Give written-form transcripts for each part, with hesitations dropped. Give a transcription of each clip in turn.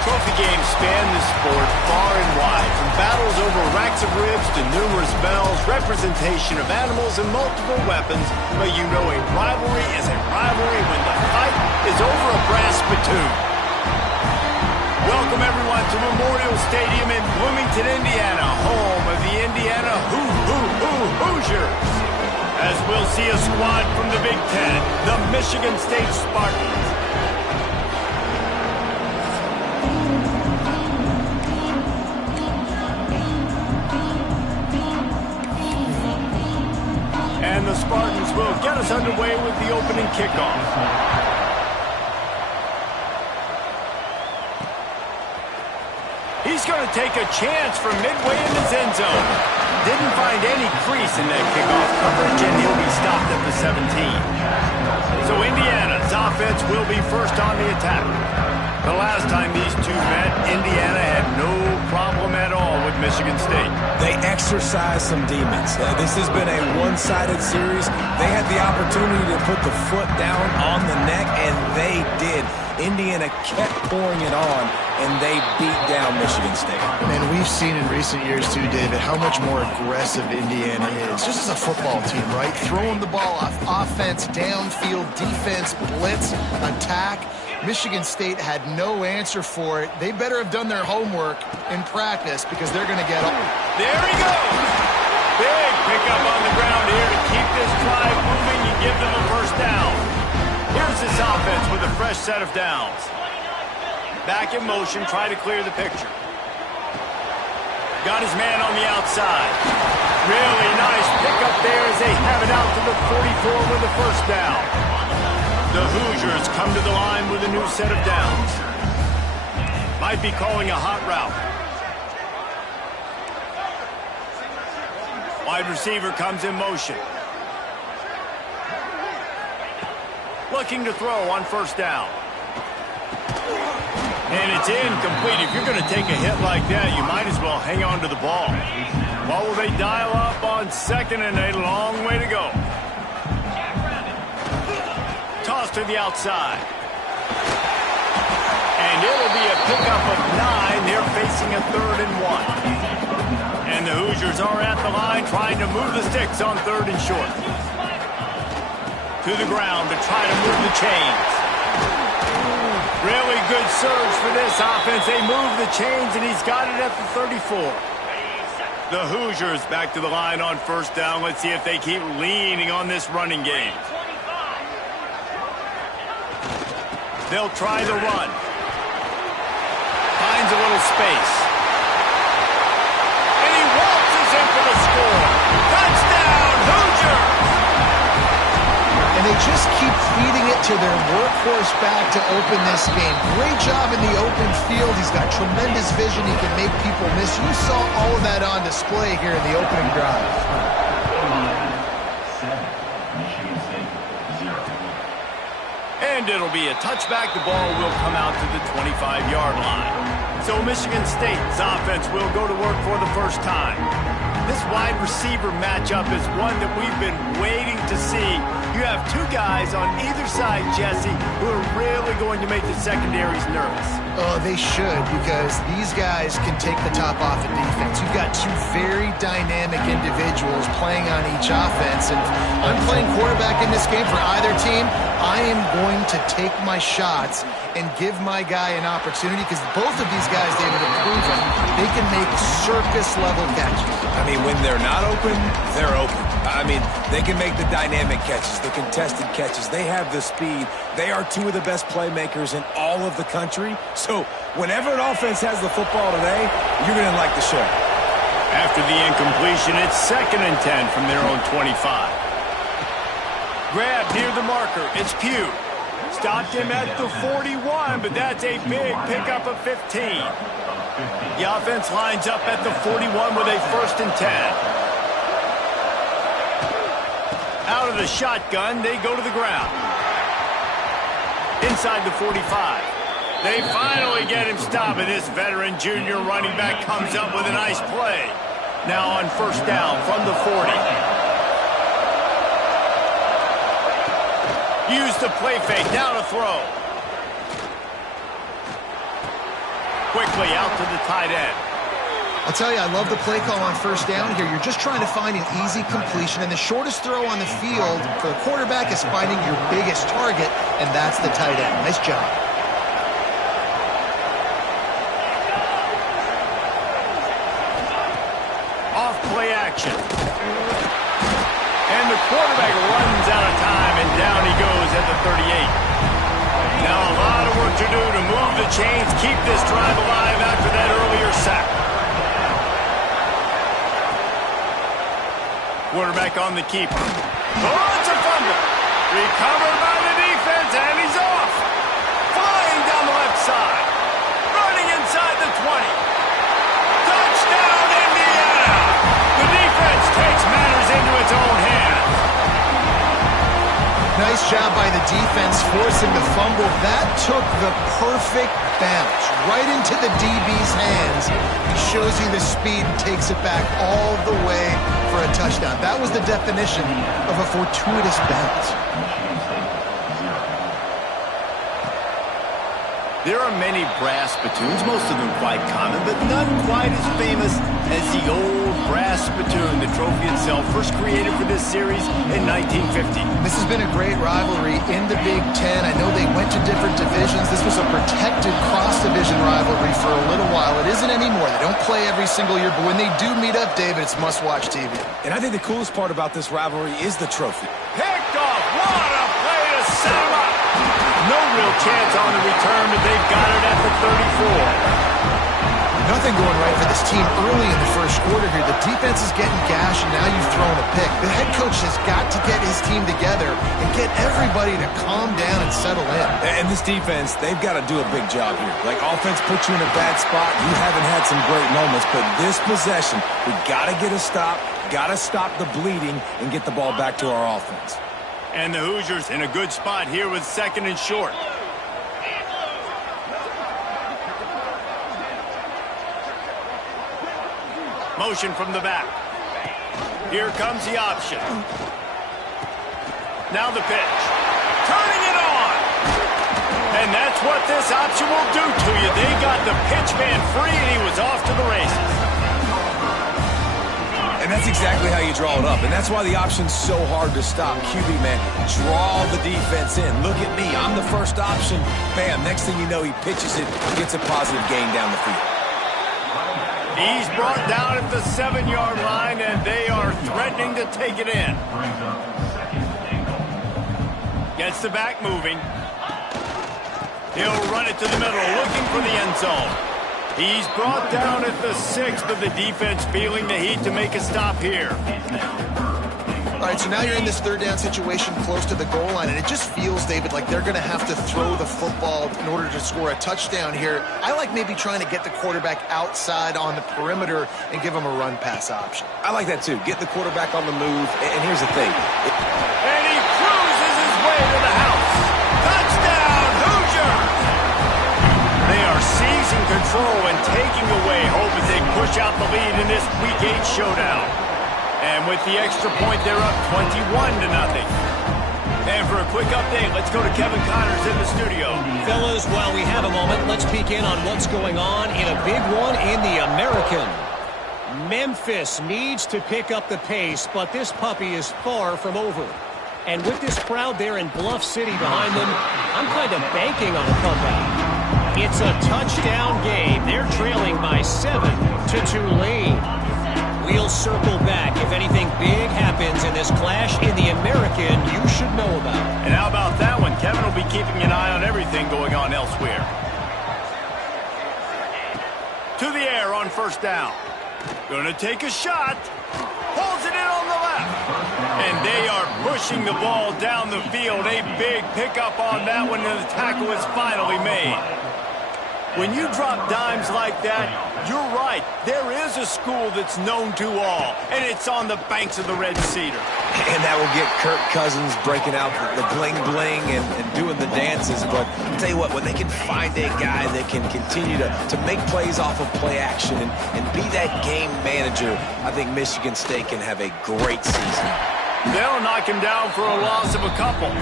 Trophy games span the sport far and wide, from battles over racks of ribs to numerous bells, representation of animals, and multiple weapons. But you know a rivalry is a rivalry when the fight is over a brass spittoon. Welcome everyone to Memorial Stadium in Bloomington, Indiana, home of the Indiana Hoosiers. As we'll see a squad from the Big Ten, the Michigan State Spartans. And the Spartans will get us underway with the opening kickoff. He's going to take a chance from midway in his end zone. Didn't find any crease in that kickoff coverage, and he'll be stopped at the 17. So Indiana's offense will be first on the attack. The last time these two met, Indiana had no problem at all with Michigan State. They exercised some demons. This has been a one-sided series. They had the opportunity to put the foot down on the neck, and they did. Indiana kept pouring it on, and they beat down Michigan State. Man, we've seen in recent years, too, David, how much more aggressive Indiana is. Just as a football team, right? Throwing the ball off offense, downfield, defense, blitz, attack. Michigan State had no answer for it. They better have done their homework in practice because they're going to get up. There he goes. Big pickup on the ground here to keep this drive moving and give them a first down. Here's this offense with a fresh set of downs. Back in motion, try to clear the picture. Got his man on the outside. Really nice pickup there as they have it out to the 44 with a first down. The Hoosiers come to the line with a new set of downs. Might be calling a hot route. Wide receiver comes in motion. Looking to throw on first down. And it's incomplete. If you're going to take a hit like that, you might as well hang on to the ball. What will they dial up on second, and a long way to go. Toss to the outside. And it'll be a pickup of 9. They're facing a 3rd and 1. And the Hoosiers are at the line trying to move the sticks on 3rd and short. To the ground to try to move the chains. Really good surge for this offense. They move the chains, and he's got it at the 34. The Hoosiers back to the line on first down. Let's see if they keep leaning on this running game. They'll try the run. Finds a little space. And he waltzes in for the score. Touchdown, Hoosiers! And they just keep feeding it to their workhorse back to open this game. Great job in the open field. He's got tremendous vision. He can make people miss. You saw all of that on display here in the opening drive. And it'll be a touchback. The ball will come out to the 25-yard line. So Michigan State's offense will go to work for the first time. This wide receiver matchup is one that we've been waiting to see. You have two guys on either side, Jesse, who are really going to make the secondaries nervous. Oh, they should, because these guys can take the top off of defense. You've got two very dynamic individuals playing on each offense, and I'm playing quarterback in this game for either team. I am going to take my shots and give my guy an opportunity, because both of these guys, David, have proven they can make circus-level catches. I mean, when they're not open, they're open. I mean, they can make the dynamic catches, the contested catches. They have the speed. They are two of the best playmakers in all of the country. So whenever an offense has the football today, you're going to like the show. After the incompletion, it's 2nd and 10 from their own 25. Grab near the marker. It's Pugh. Stopped him at the 41, but that's a big pickup of 15. The offense lines up at the 41 with a 1st and 10. Out of the shotgun, they go to the ground. Inside the 45. They finally get him stopped, and this veteran junior running back comes up with a nice play. Now on first down from the 40. Use the play fake, now to throw. quickly out to the tight end. I'll tell you, I love the play call on first down here. You're just trying to find an easy completion, and the shortest throw on the field for the quarterback is finding your biggest target, and that's the tight end. Nice job. Off play action. And the quarterback runs out of time, and down he goes at the 38. Now a lot of work to do to move the chains, keep this drive alive after that earlier sack. Quarterback on the keeper. Oh, it's a fumble. Recovered by the defense, and he's off. Flying down the left side. Running inside the 20. Touchdown, Indiana. The defense takes matters into its own hands. Nice job by the defense forcing the fumble. That took the perfect bounce right into the DB's hands. He shows you the speed and takes it back all the way for a touchdown. That was the definition of a fortuitous bounce. There are many brass spittoons, most of them quite common, but none quite as famous as the old brass spittoon. The trophy itself first created for this series in 1950. This has been a great rivalry in the Big Ten. I know they went to different divisions. This was a protected cross-division rivalry for a little while. It isn't anymore. They don't play every single year, but when they do meet up, David, it's must-watch TV. And I think the coolest part about this rivalry is the trophy. Picked off. What a play to set him up. No real chance on the return, but they've got it at the 34. Nothing going right for this team early in the first quarter here. The defense is getting gashed, and now you've thrown a pick. The head coach has got to get his team together and get everybody to calm down and settle in. And this defense, they've got to do a big job here. Like, offense puts you in a bad spot. You haven't had some great moments, but this possession, we got to get a stop, got to stop the bleeding, and get the ball back to our offense. And the Hoosiers in a good spot here with second and short. Motion from the back. Here comes the option. Now the pitch. Turning it on. And that's what this option will do to you. They got the pitch man free, and he was off to the races. And that's exactly how you draw it up. And that's why the option's so hard to stop. QB, man, draw the defense in. Look at me. I'm the first option. Bam. Next thing you know, he pitches it, gets a positive gain down the field. He's brought down at the 7-yard line, and they are threatening to take it in. Gets the back moving. He'll run it to the middle, looking for the end zone. He's brought down at the 6, but the defense feeling the heat to make a stop here. All right, so now you're in this third down situation close to the goal line, and it just feels, David, like they're going to have to throw the football in order to score a touchdown here. I like maybe trying to get the quarterback outside on the perimeter and give him a run-pass option. I like that, too. Get the quarterback on the move. And here's the thing. And he cruises his way to the house. Touchdown, Hoosiers! They are seizing control and taking away hope as they push out the lead in this Week 8 showdown. And with the extra point, they're up 21-0. And for a quick update, let's go to Kevin Connors in the studio. Fellas, while we have a moment, let's peek in on what's going on in a big one in the American. Memphis needs to pick up the pace, but this puppy is far from over. And with this crowd there in Bluff City behind them, I'm kind of banking on a comeback. It's a touchdown game. They're trailing by 7 to Tulane. We'll circle back. If anything big happens in this clash in the American, you should know about it. And how about that one? Kevin will be keeping an eye on everything going on elsewhere. To the air on first down. Gonna take a shot. Pulls it in on the left. And they are pushing the ball down the field. A big pickup on that one, and the tackle is finally made. When you drop dimes like that, you're right. There is a school that's known to all, and it's on the banks of the Red Cedar. And that will get Kirk Cousins breaking out the bling-bling and doing the dances. But I'll tell you what, when they can find a guy that can continue to make plays off of play action and be that game manager, I think Michigan State can have a great season. They'll knock him down for a loss of a couple.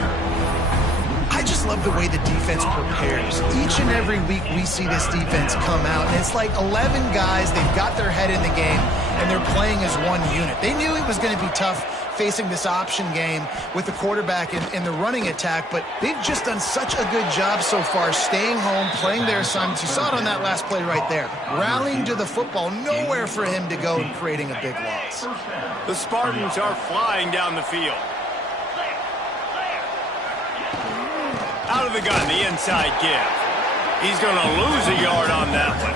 I just love the way the defense prepares. Each and every week we see this defense come out, and it's like 11 guys, they've got their head in the game, and they're playing as one unit. They knew it was going to be tough facing this option game with the quarterback in the running attack, but they've just done such a good job so far staying home, playing their assignments. You saw it on that last play right there. Rallying to the football, nowhere for him to go and creating a big loss. The Spartans are flying down the field. Out of the gun, the inside give. He's going to lose a yard on that one.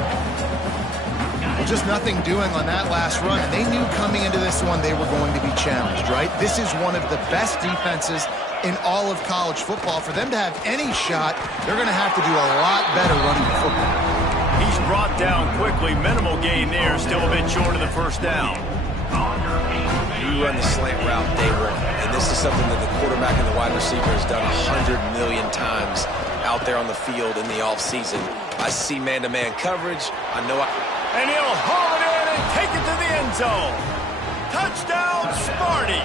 Just nothing doing on that last run, and they knew coming into this one they were going to be challenged, right? This is one of the best defenses in all of college football. For them to have any shot, they're going to have to do a lot better running the football. He's brought down quickly. Minimal gain there, still a bit short of the first down. You run the slant route day one, and this is something that the quarterback and the wide receiver has done 100 million times out there on the field in the offseason. I see man-to-man coverage. And he'll haul it in and take it to the end zone. Touchdown, Sparty.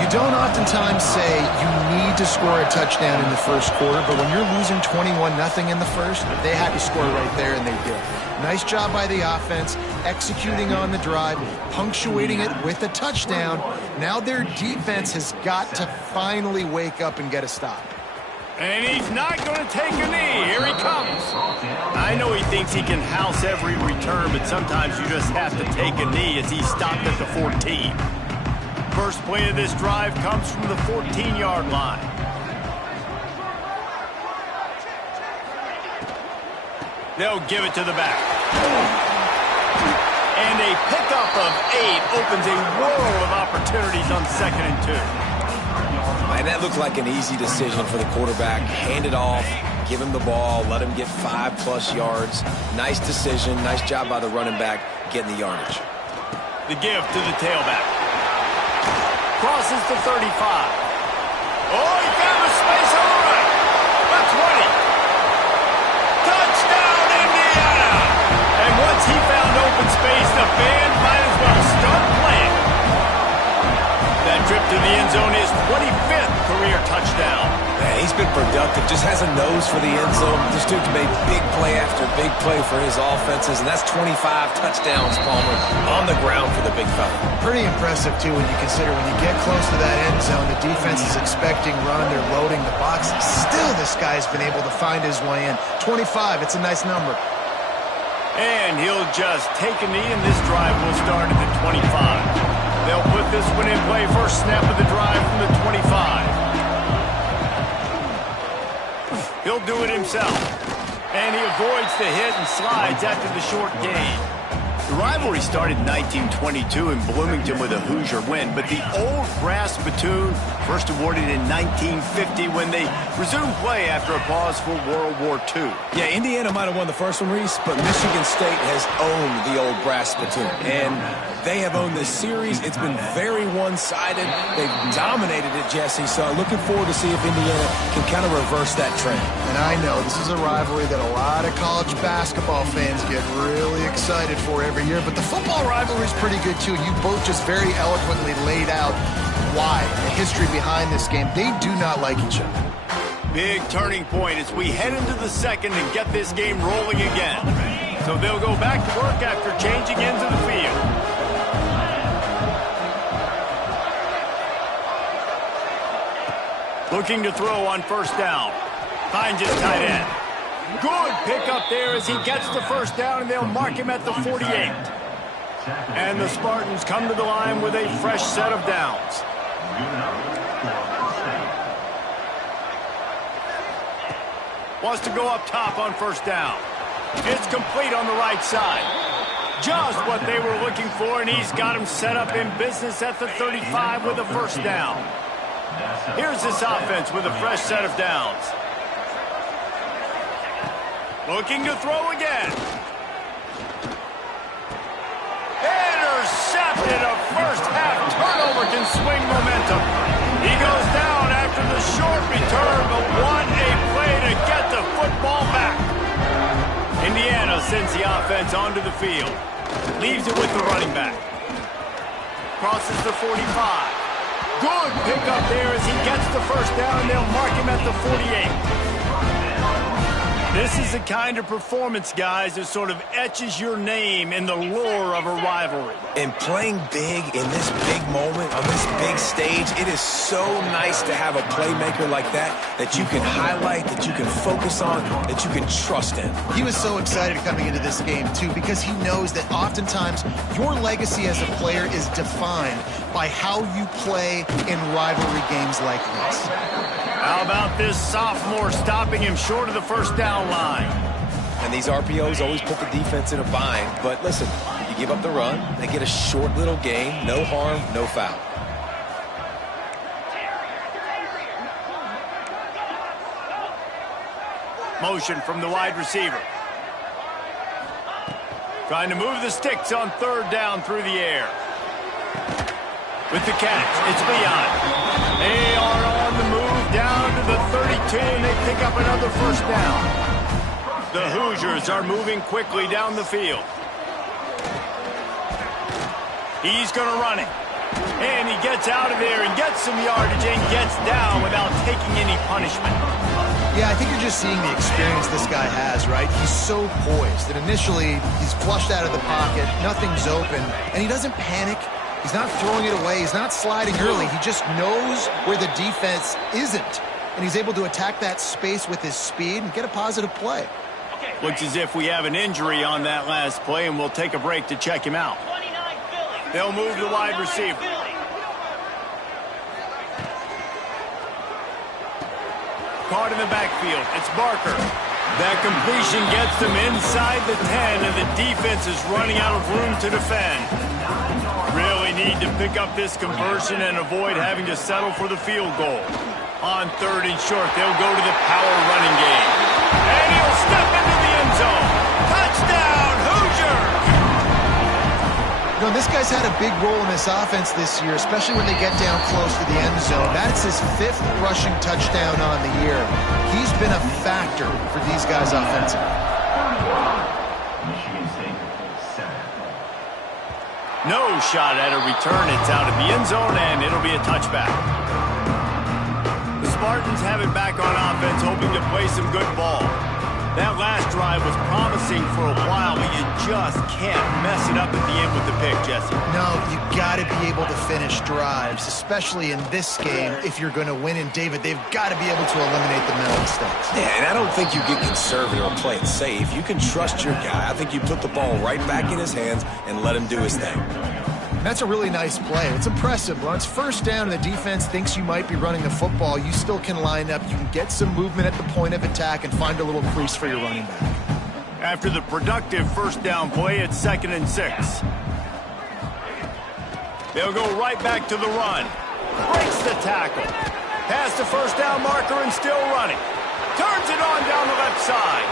You don't oftentimes say you need to score a touchdown in the first quarter, but when you're losing 21-0 in the first, they had to score right there, and they did. Nice job by the offense, executing on the drive, punctuating it with a touchdown. Now their defense has got to finally wake up and get a stop. And he's not going to take a knee. Here he comes. I know he thinks he can house every return, but sometimes you just have to take a knee as he stopped at the 14. First play of this drive comes from the 14-yard line. They'll give it to the back. And a pickup of 8 opens a world of opportunities on 2nd and 2. And that looked like an easy decision for the quarterback. Hand it off, give him the ball, let him get 5+ yards. Nice decision, nice job by the running back getting the yardage. The give to the tailback. Crosses the 35. Oh, he found a space on the right. That's 20. Touchdown, Indiana! And once he found open space, the fans might as well start playing. That trip to the end zone is 25th career touchdown. Man, he's been productive, just has a nose for the end zone. This dude can make big play after big play for his offenses, and that's 25 touchdowns, Palmer, on the ground for the big fella. Pretty impressive, too, when you consider when you get close to that end zone, the defense is expecting run, they're loading the box. Still, this guy's been able to find his way in. 25, it's a nice number. And he'll just take a knee, and this drive will start at the 25. They'll put this one in play. First snap of the drive from the 25. He'll do it himself. And he avoids the hit and slides after the short gain. The rivalry started in 1922 in Bloomington with a Hoosier win, but the old brass spittoon first awarded in 1950 when they resumed play after a pause for World War II. Yeah, Indiana might have won the first one, Reese, but Michigan State has owned the old brass spittoon. And they have owned this series. It's been very one-sided. They've dominated it, Jesse, so looking forward to see if Indiana can kind of reverse that trend. And I know this is a rivalry that a lot of college basketball fans get really excited for every year, but the football rivalry is pretty good too. You both just very eloquently laid out why, the history behind this game. They do not like each other. Big turning point as we head into the second and get this game rolling again. So they'll go back to work after changing into the field. Looking to throw on first down. Finds his tight end. Good pickup there as he gets the first down, and they'll mark him at the 48. And the Spartans come to the line with a fresh set of downs. Wants to go up top on first down. It's complete on the right side. Just what they were looking for, and he's got him set up in business at the 35 with a first down. Here's this offense with a fresh set of downs. Looking to throw again. Intercepted. A first-half turnover can swing momentum. He goes down after the short return, but what a play to get the football back. Indiana sends the offense onto the field. Leaves it with the running back. Crosses the 45. Good pickup there as he gets the first down, and they'll mark him at the 48. This is the kind of performance, guys, that sort of etches your name in the lore of a rivalry. And playing big in this big moment, on this big stage, it is so nice to have a playmaker like that you can highlight, that you can focus on, that you can trust in. He was so excited coming into this game, too, because he knows that oftentimes your legacy as a player is defined by how you play in rivalry games like this. How about this sophomore stopping him short of the first down line? And these RPOs always put the defense in a bind. But listen, you give up the run, they get a short little gain, no harm, no foul. Motion from the wide receiver. Trying to move the sticks on third down through the air. With the catch, it's beyond. They are on the move down to the 32, and they pick up another first down. The Hoosiers are moving quickly down the field. He's going to run it. And he gets out of there and gets some yardage and gets down without taking any punishment. Yeah, I think you're just seeing the experience this guy has, right? He's so poised that initially he's flushed out of the pocket, nothing's open, and he doesn't panic. He's not throwing it away. He's not sliding early. He just knows where the defense isn't, and he's able to attack that space with his speed and get a positive play. Looks as if we have an injury on that last play, and we'll take a break to check him out. They'll move the wide receiver. Caught in the backfield. It's Barker. That completion gets them inside the 10, and the defense is running out of room to defend. Really need to pick up this conversion and avoid having to settle for the field goal. On third and short, they'll go to the power running game. And he'll step into the end zone. Touchdown, Hoosiers! You know, this guy's had a big role in this offense this year, especially when they get down close to the end zone. That's his 5th rushing touchdown on the year. He's been a factor for these guys offensively. No shot at a return. It's out of the end zone, and it'll be a touchback. The Spartans have it back on offense, hoping to play some good ball. That last drive was promising for a while, but you just can't mess it up at the end with the pick, Jesse. No, you got to be able to finish drives, especially in this game if you're going to win. And, David, they've got to be able to eliminate the mental mistakes. Yeah, and I don't think you get conservative or play it safe. You can trust your guy. I think you put the ball right back in his hands and let him do his thing. That's a really nice play. It's impressive. Once first down and the defense thinks you might be running the football, you still can line up. You can get some movement at the point of attack and find a little crease for your running back. After the productive first down play, it's 2nd and 6. They'll go right back to the run. Breaks the tackle. Past the first down marker and still running. Turns it on down the left side.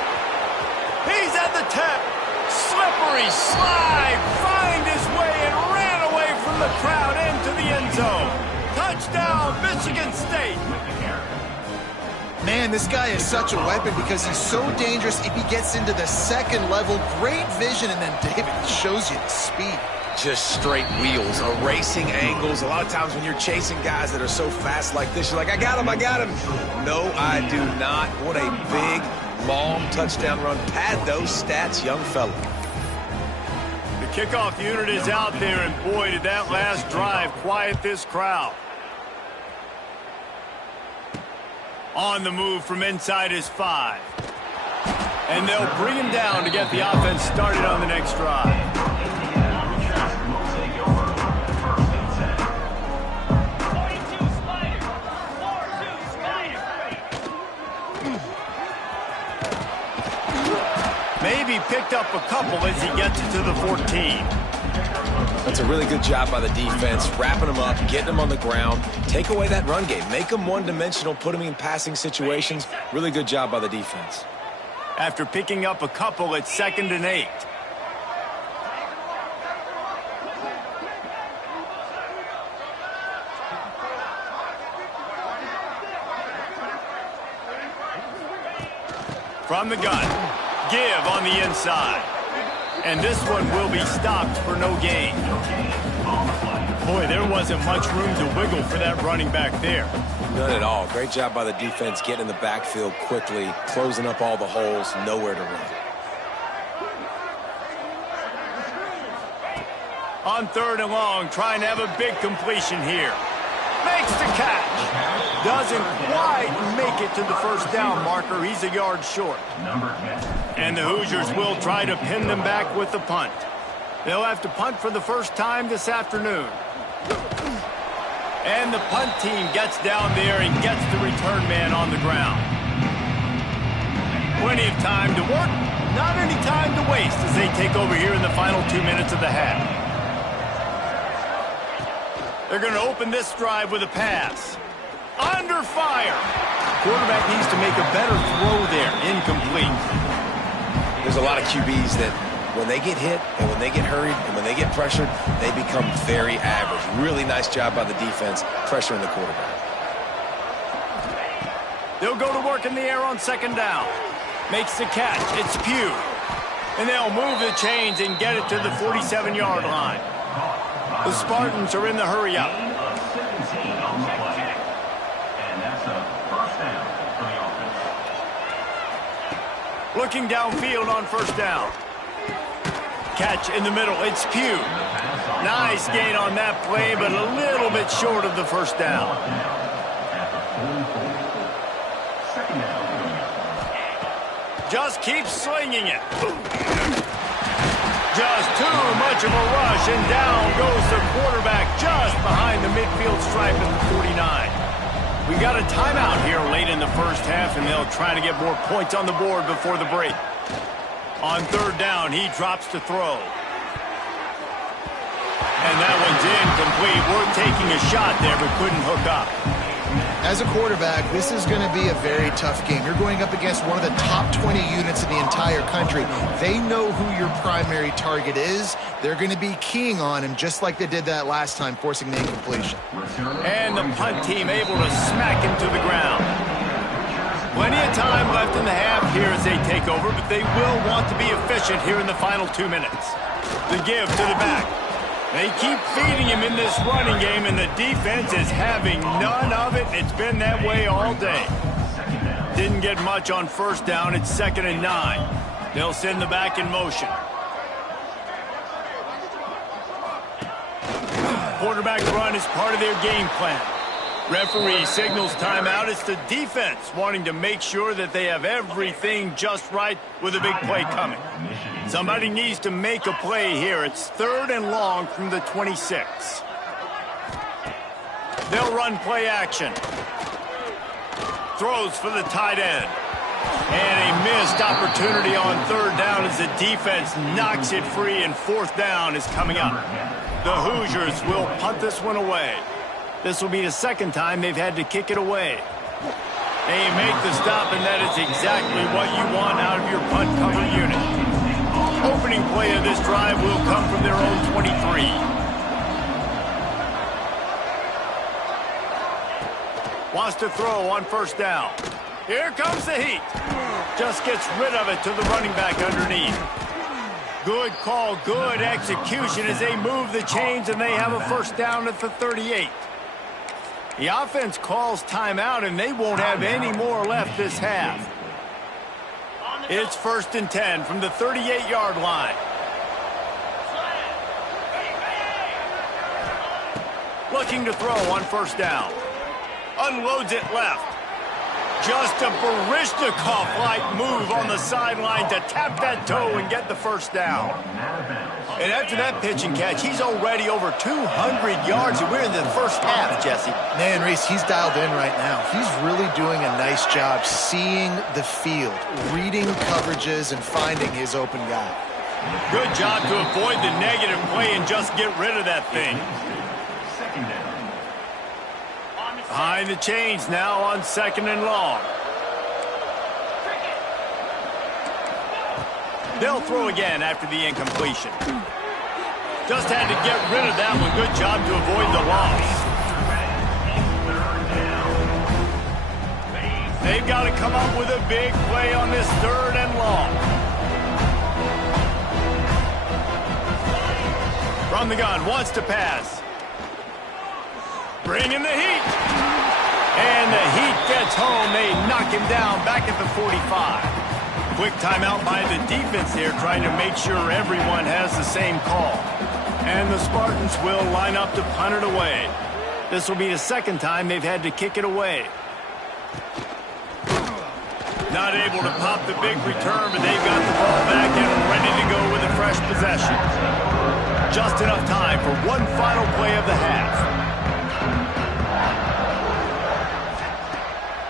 He's at the 10. Slippery slide. Find his way and ran away from the crowd into the end zone. Touchdown, Michigan State. Man, this guy is such a weapon because he's so dangerous if he gets into the second level. Great vision, and then David shows you the speed. Just straight wheels, erasing angles. A lot of times when you're chasing guys that are so fast like this, you're like, I got him, I got him. No, I do not. What a big, long touchdown run. Pad those stats, young fella. The kickoff unit is out there, and boy, did that last drive quiet this crowd. On the move from inside his 5. And they'll bring him down to get the offense started on the next drive. Maybe picked up a couple as he gets it to the 14. That's a really good job by the defense, wrapping them up, getting them on the ground. Take away that run game. Make them one-dimensional, put them in passing situations. Really good job by the defense. After picking up a couple, it's 2nd and 8. From the gun. Give on the inside. And this one will be stopped for no gain. Boy, there wasn't much room to wiggle for that running back there. None at all. Great job by the defense getting in the backfield quickly, closing up all the holes, nowhere to run. On 3rd and long, trying to have a big completion here. Makes the catch. Doesn't quite make it to the first down marker. He's a yard short. And the Hoosiers will try to pin them back with the punt. They'll have to punt for the first time this afternoon. And the punt team gets down there and gets the return man on the ground. Plenty of time to work. Not any time to waste as they take over here in the final 2 minutes of the half. They're going to open this drive with a pass. Under fire. Quarterback needs to make a better throw there. Incomplete. There's a lot of QBs that when they get hit and when they get hurried and when they get pressured, they become very average. Really nice job by the defense pressuring the quarterback. They'll go to work in the air on 2nd down. Makes the catch. It's Pugh. And they'll move the chains and get it to the 47-yard line. The Spartans are in the hurry-up. Looking downfield on 1st down. Catch in the middle. It's Pugh. Nice gain on that play, but a little bit short of the 1st down. Just keep slinging it. Just too much of a rush, and down goes the quarterback just behind the midfield stripe at the 49. We got a timeout here late in the first half, and they'll try to get more points on the board before the break. On 3rd down, he drops to throw. And that one's incomplete. We're taking a shot there, but couldn't hook up. As a quarterback, this is going to be a very tough game. You're going up against one of the top 20 units in the entire country. They know who your primary target is. They're going to be keying on him just like they did that last time, forcing the incompletion. And the punt team able to smack him to the ground. Plenty of time left in the half here as they take over, but they will want to be efficient here in the final 2 minutes. The give to the back. They keep feeding him in this running game, and the defense is having none of it. It's been that way all day. Didn't get much on 1st down. It's 2nd and 9. They'll send the back in motion. Quarterback run is part of their game plan. Referee signals timeout. It's the defense wanting to make sure that they have everything just right with a big play coming. Somebody needs to make a play here. It's 3rd and long from the 26. They'll run play action. Throws for the tight end. And a missed opportunity on 3rd down as the defense knocks it free, and 4th down is coming up. The Hoosiers will punt this one away. This will be the 2nd time they've had to kick it away. They make the stop, and that is exactly what you want out of your punt cover unit. Opening play of this drive will come from their own 23. Wants to throw on 1st down. Here comes the heat. Just gets rid of it to the running back underneath. Good call, good execution as they move the chains, and they have a 1st down at the 38. The offense calls timeout, and they won't have any more left this half. It's 1st and 10 from the 38-yard line. Looking to throw on 1st down. Unloads it left. Just a Baryshnikov-like move on the sideline to tap that toe and get the 1st down. And after that pitch and catch, he's already over 200 yards, and we're in the first half, Jesse. Man, Reese, he's dialed in right now. He's really doing a nice job seeing the field, reading coverages, and finding his open guy. Good job to avoid the negative play and just get rid of that thing. Behind the chains now on 2nd and long. They'll throw again after the incompletion. Just had to get rid of that one. Good job to avoid the loss. They've got to come up with a big play on this 3rd and long. From the gun, wants to pass. Bringing the heat. And the heat gets home. They knock him down back at the 45. Quick timeout by the defense there, trying to make sure everyone has the same call. And the Spartans will line up to punt it away. This will be the second time they've had to kick it away. Not able to pop the big return, but they've got the ball back and ready to go with a fresh possession. Just enough time for one final play of the half.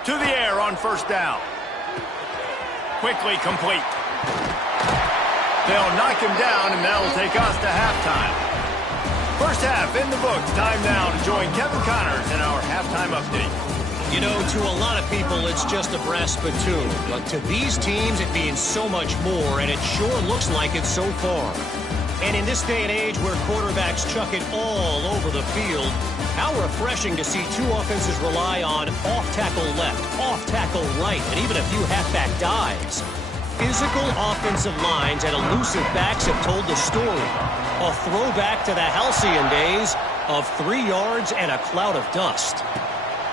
To the air on first down. Quickly complete. They'll knock him down, and that'll take us to halftime. First half in the books. Time now to join Kevin Connors in our halftime update. You know, to a lot of people, it's just a brass spittoon. But to these teams, it means so much more, and it sure looks like it so far. And in this day and age where quarterbacks chuck it all over the field, how refreshing to see two offenses rely on off-tackle left, off-tackle right, and even a few halfback dives. Physical offensive lines and elusive backs have told the story. A throwback to the halcyon days of 3 yards and a cloud of dust.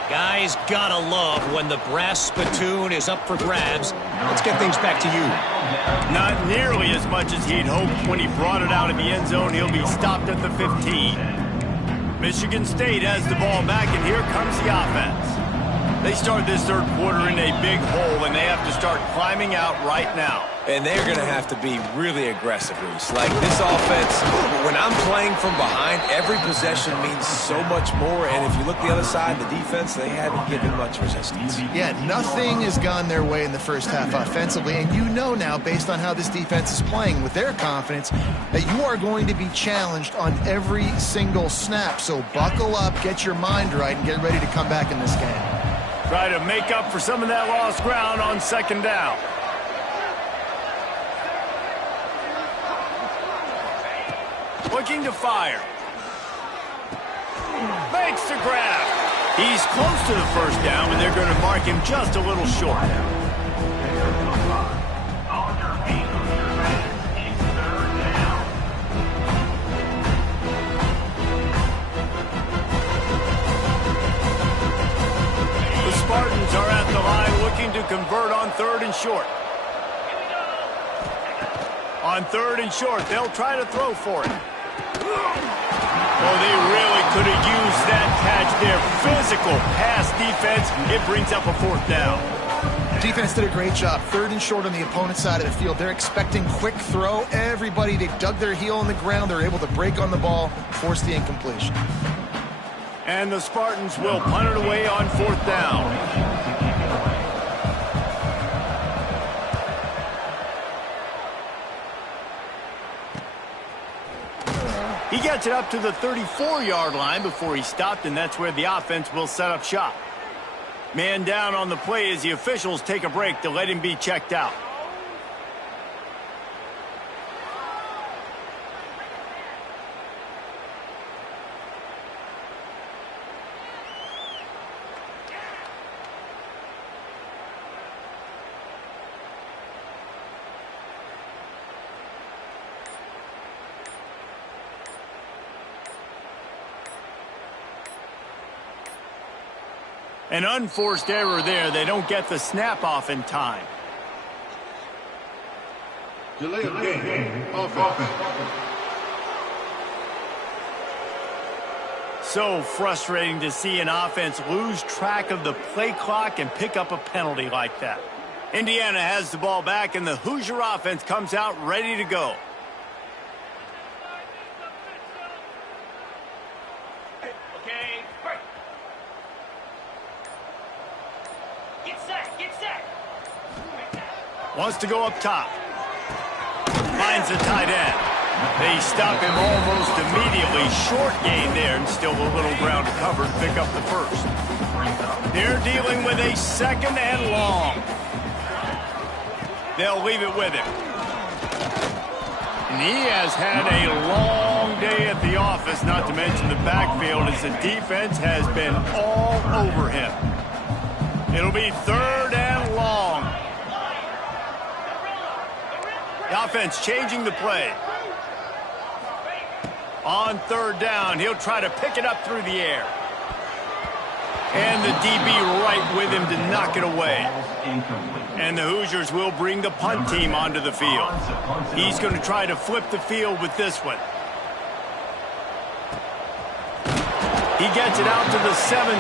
Guys, gotta love when the brass spittoon is up for grabs. Let's get things back to you. Not nearly as much as he'd hoped when he brought it out of the end zone. He'll be stopped at the 15. Michigan State has the ball back, and here comes the offense. They start this third quarter in a big hole, and they have to start climbing out right now. And they're going to have to be really aggressive, Reese. Like this offense, when I'm playing from behind, every possession means so much more. And if you look the other side, the defense, they haven't given much resistance. Yeah, nothing has gone their way in the first half offensively. And you know now, based on how this defense is playing with their confidence, that you are going to be challenged on every single snap. So buckle up, get your mind right, and get ready to come back in this game. Try to make up for some of that lost ground on second down. Looking to fire. Makes the grab. He's close to the first down, but they're going to mark him just a little short. The Spartans are at the line looking to convert on third and short. On third and short, they'll try to throw for it. Oh, they really could have used that catch there. Physical pass defense. It brings up a fourth down. Defense did a great job. Third and short on the opponent's side of the field. They're expecting quick throw. Everybody, they dug their heel on the ground. They're able to break on the ball, force the incompletion. And the Spartans will punt it away on fourth down. He gets it up to the 34-yard line before he's stopped, and that's where the offense will set up shop. Man down on the play as the officials take a break to let him be checked out. An unforced error there. They don't get the snap off in time. Delay of game. Offense. So frustrating to see an offense lose track of the play clock and pick up a penalty like that. Indiana has the ball back, and the Hoosier offense comes out ready to go. Wants to go up top. Finds the tight end. They stop him almost immediately. Short gain there, and still a little ground to cover to pick up the first. They're dealing with a second and long. They'll leave it with him. And he has had a long day at the office, not to mention the backfield, as the defense has been all over him. It'll be third and long. The offense changing the play. On third down, he'll try to pick it up through the air. And the DB right with him to knock it away. And the Hoosiers will bring the punt team onto the field. He's going to try to flip the field with this one. He gets it out to the 17,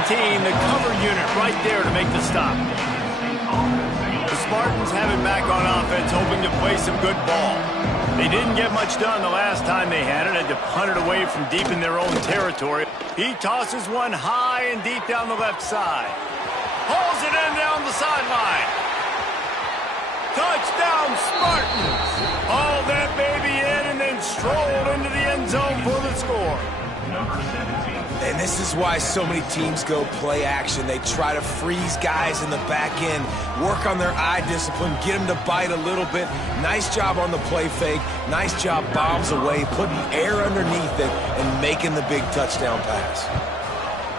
the cover unit right there to make the stop. The Spartans have it back on offense, hoping to play some good ball. They didn't get much done the last time they had it. Had to punt it away from deep in their own territory. He tosses one high and deep down the left side. Hauls it in down the sideline. Touchdown, Spartans! Hauled that baby in and then strolled into the end zone for the score. And this is why so many teams go play action. They try to freeze guys in the back end, work on their eye discipline, get them to bite a little bit. Nice job on the play fake. Nice job bombs away, putting air underneath it and making the big touchdown pass.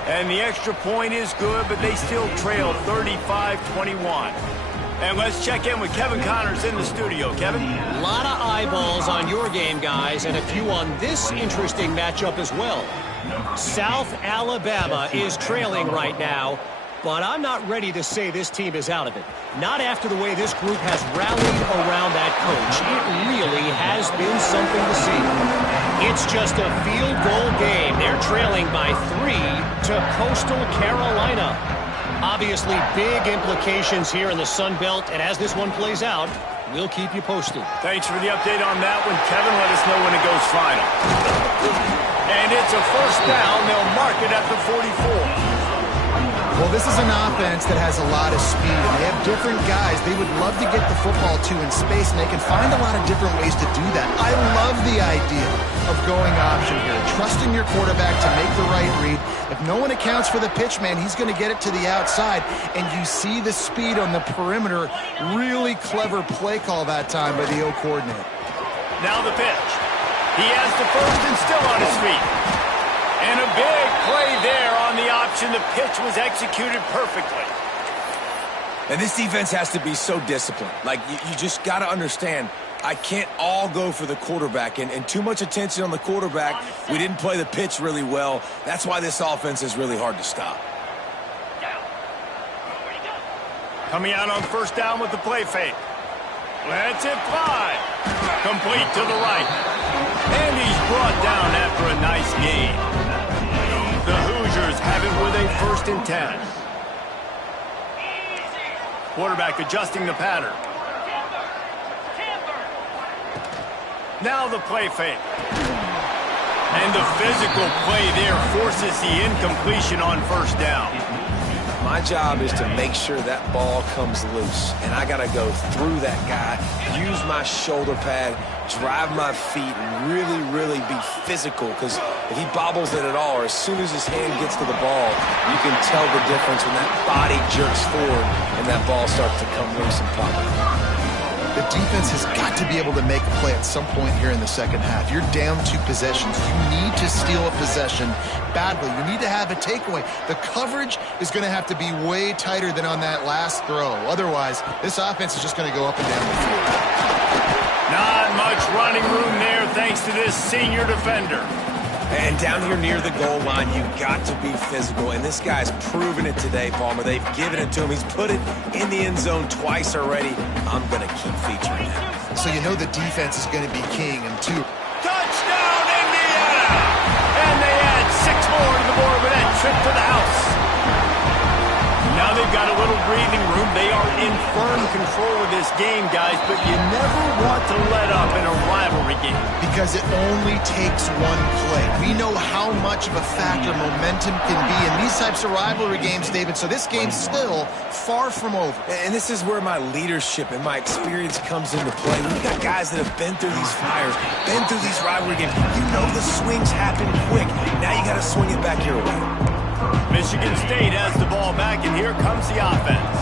And the extra point is good, but they still trail 35-21. And let's check in with Kevin Connors in the studio. Kevin? A lot of eyeballs on your game, guys, and a few on this interesting matchup as well. South Alabama is trailing right now, but I'm not ready to say this team is out of it. Not after the way this group has rallied around that coach. It really has been something to see. It's just a field goal game. They're trailing by 3 to Coastal Carolina. Obviously, big implications here in the Sun Belt, and as this one plays out, we'll keep you posted. Thanks for the update on that one, Kevin. Let us know when it goes final. And it's a first down. They'll mark it at the 44. Well, this is an offense that has a lot of speed. They have different guys they would love to get the football to in space, and they can find a lot of different ways to do that. I love the idea of going option here, trusting your quarterback to make the right read. If no one accounts for the pitch man, he's going to get it to the outside, and you see the speed on the perimeter. Really clever play call that time by the O coordinator. Now the pitch. He has the first and still on his feet. And a big play there on the option. The pitch was executed perfectly. And this defense has to be so disciplined. Like, you just got to understand, I can't all go for the quarterback. And too much attention on the quarterback. We didn't play the pitch really well. That's why this offense is really hard to stop. Coming out on first down with the play fake. Lets it fly. Complete to the right. And he's brought down after a nice gain. The Hoosiers have it with a 1st and 10. Quarterback adjusting the pattern. Now the play fake. And the physical play there forces the incompletion on first down. My job is to make sure that ball comes loose, and I got to go through that guy, use my shoulder pad, drive my feet, and really, really be physical, because if he bobbles it at all, or as soon as his hand gets to the ball, you can tell the difference when that body jerks forward and that ball starts to come loose and pop out. The defense has got to be able to make a play at some point here in the second half. You're down 2 possessions. You need to steal a possession badly. You need to have a takeaway. The coverage is going to have to be way tighter than on that last throw. Otherwise, this offense is just going to go up and down the field. Not much running room there thanks to this senior defender. And down here near the goal line, you've got to be physical. And this guy's proven it today, Palmer. They've given it to him. He's put it in the end zone twice already. I'm going to keep featuring him. So you know the defense is going to be king in 2. Touchdown, Indiana! And they add 6 more to the board with that trip to the house. Now they've got a little breathing room. They are in firm control of this game, guys, but you never want to let up in a rivalry game. Because it only takes one play. We know how much of a factor momentum can be in these types of rivalry games, David, so this game's still far from over. And this is where my leadership and my experience comes into play. We've got guys that have been through these fires, been through these rivalry games. You know the swings happen quick. Now you got to swing it back your way. Michigan State has the ball back, and here comes the offense.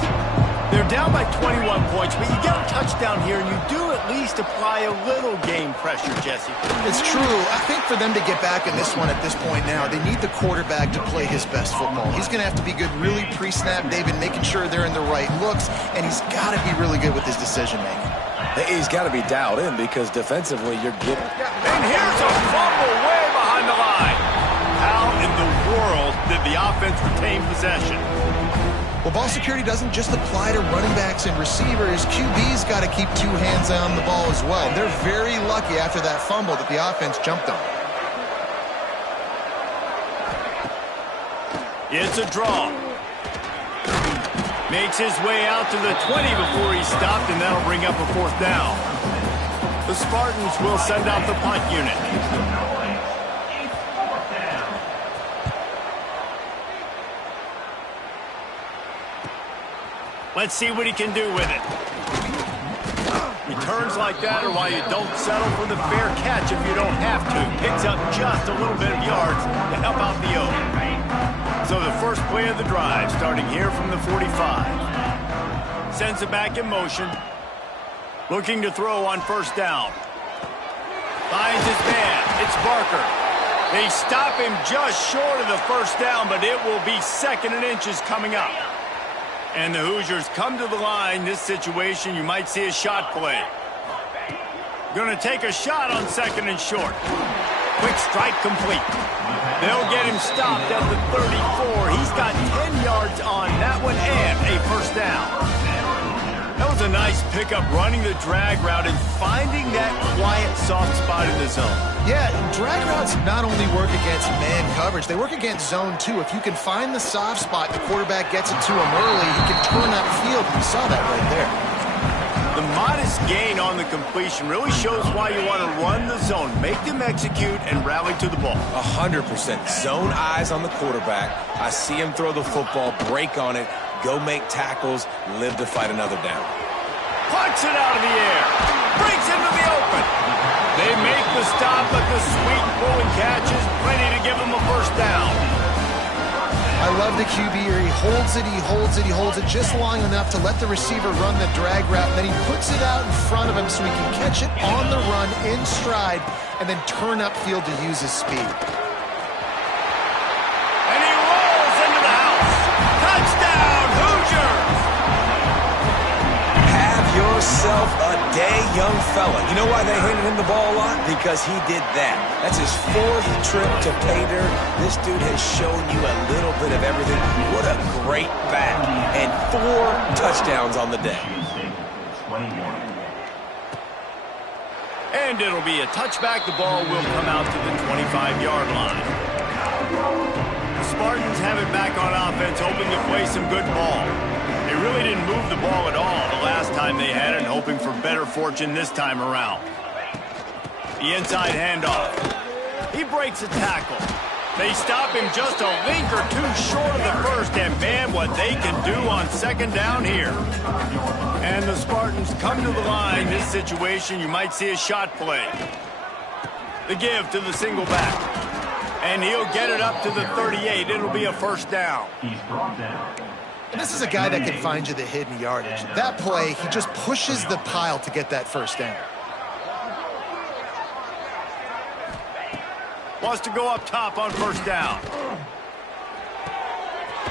They're down by 21 points, but you get a touchdown here, and you do at least apply a little game pressure, Jesse. It's true. I think for them to get back in this one at this point now, they need the quarterback to play his best football. He's going to have to be good really pre-snap, David, making sure they're in the right looks, and he's got to be really good with his decision-making. He's got to be dialed in because defensively you're getting... And here's a fumble way behind the give the offense retained possession. Well, ball security doesn't just apply to running backs and receivers. QB's got to keep 2 hands on the ball as well. They're very lucky after that fumble that the offense jumped on. It's a draw. Makes his way out to the 20 before he's stopped, and that'll bring up a 4th down. The Spartans will send out the punt unit. Let's see what he can do with it. Returns like that are why you don't settle for the fair catch if you don't have to. Picks up just a little bit of yards to help out the O. So the first play of the drive, starting here from the 45. Sends it back in motion. Looking to throw on 1st down. Finds his man. It's Barker. They stop him just short of the 1st down, but it will be 2nd and inches coming up. And the Hoosiers come to the line. This situation, you might see a shot play. Going to take a shot on 2nd and short. Quick strike complete. They'll get him stopped at the 34. He's got 10 yards on that one and a 1st down. That was a nice pickup, running the drag route and finding that quiet, soft spot in the zone. Yeah, drag routes not only work against man coverage, they work against zone too. If you can find the soft spot, the quarterback gets it to him early, he can turn upfield. You saw that right there. The modest gain on the completion really shows why you want to run the zone. Make them execute and rally to the ball. 100%. Zone eyes on the quarterback. I see him throw the football, break on it, go make tackles, live to fight another down. Punts it out of the air. Breaks into the open. They make the stop, but the sweet pulling catch is plenty to give them a 1st down. I love the QB here. He holds it, he holds it, he holds it just long enough to let the receiver run the drag route. Then he puts it out in front of him so he can catch it on the run in stride and then turn upfield to use his speed. And he rolls into the house. Touchdown, Hoosiers! Have yourself a day, young fella. You know why they handed him the ball a lot? Because he did that. That's his 4th trip to pay dirt. This dude has shown you a little bit of everything. What a great back. And 4 touchdowns on the day. And it'll be a touchback. The ball will come out to the 25-yard line. The Spartans have it back on offense, hoping to play some good ball. They really didn't move the ball at all the last time they had it, hoping for better fortune this time around. The inside handoff. He breaks a tackle. They stop him just a link or 2 short of the 1st, and man, what they can do on 2nd down here. And the Spartans come to the line. This situation, you might see a shot play. The give to the single back. And he'll get it up to the 38. It'll be a 1st down. And this is a guy that can find you the hidden yardage. That play, he just pushes the pile to get that 1st down. Wants to go up top on 1st down.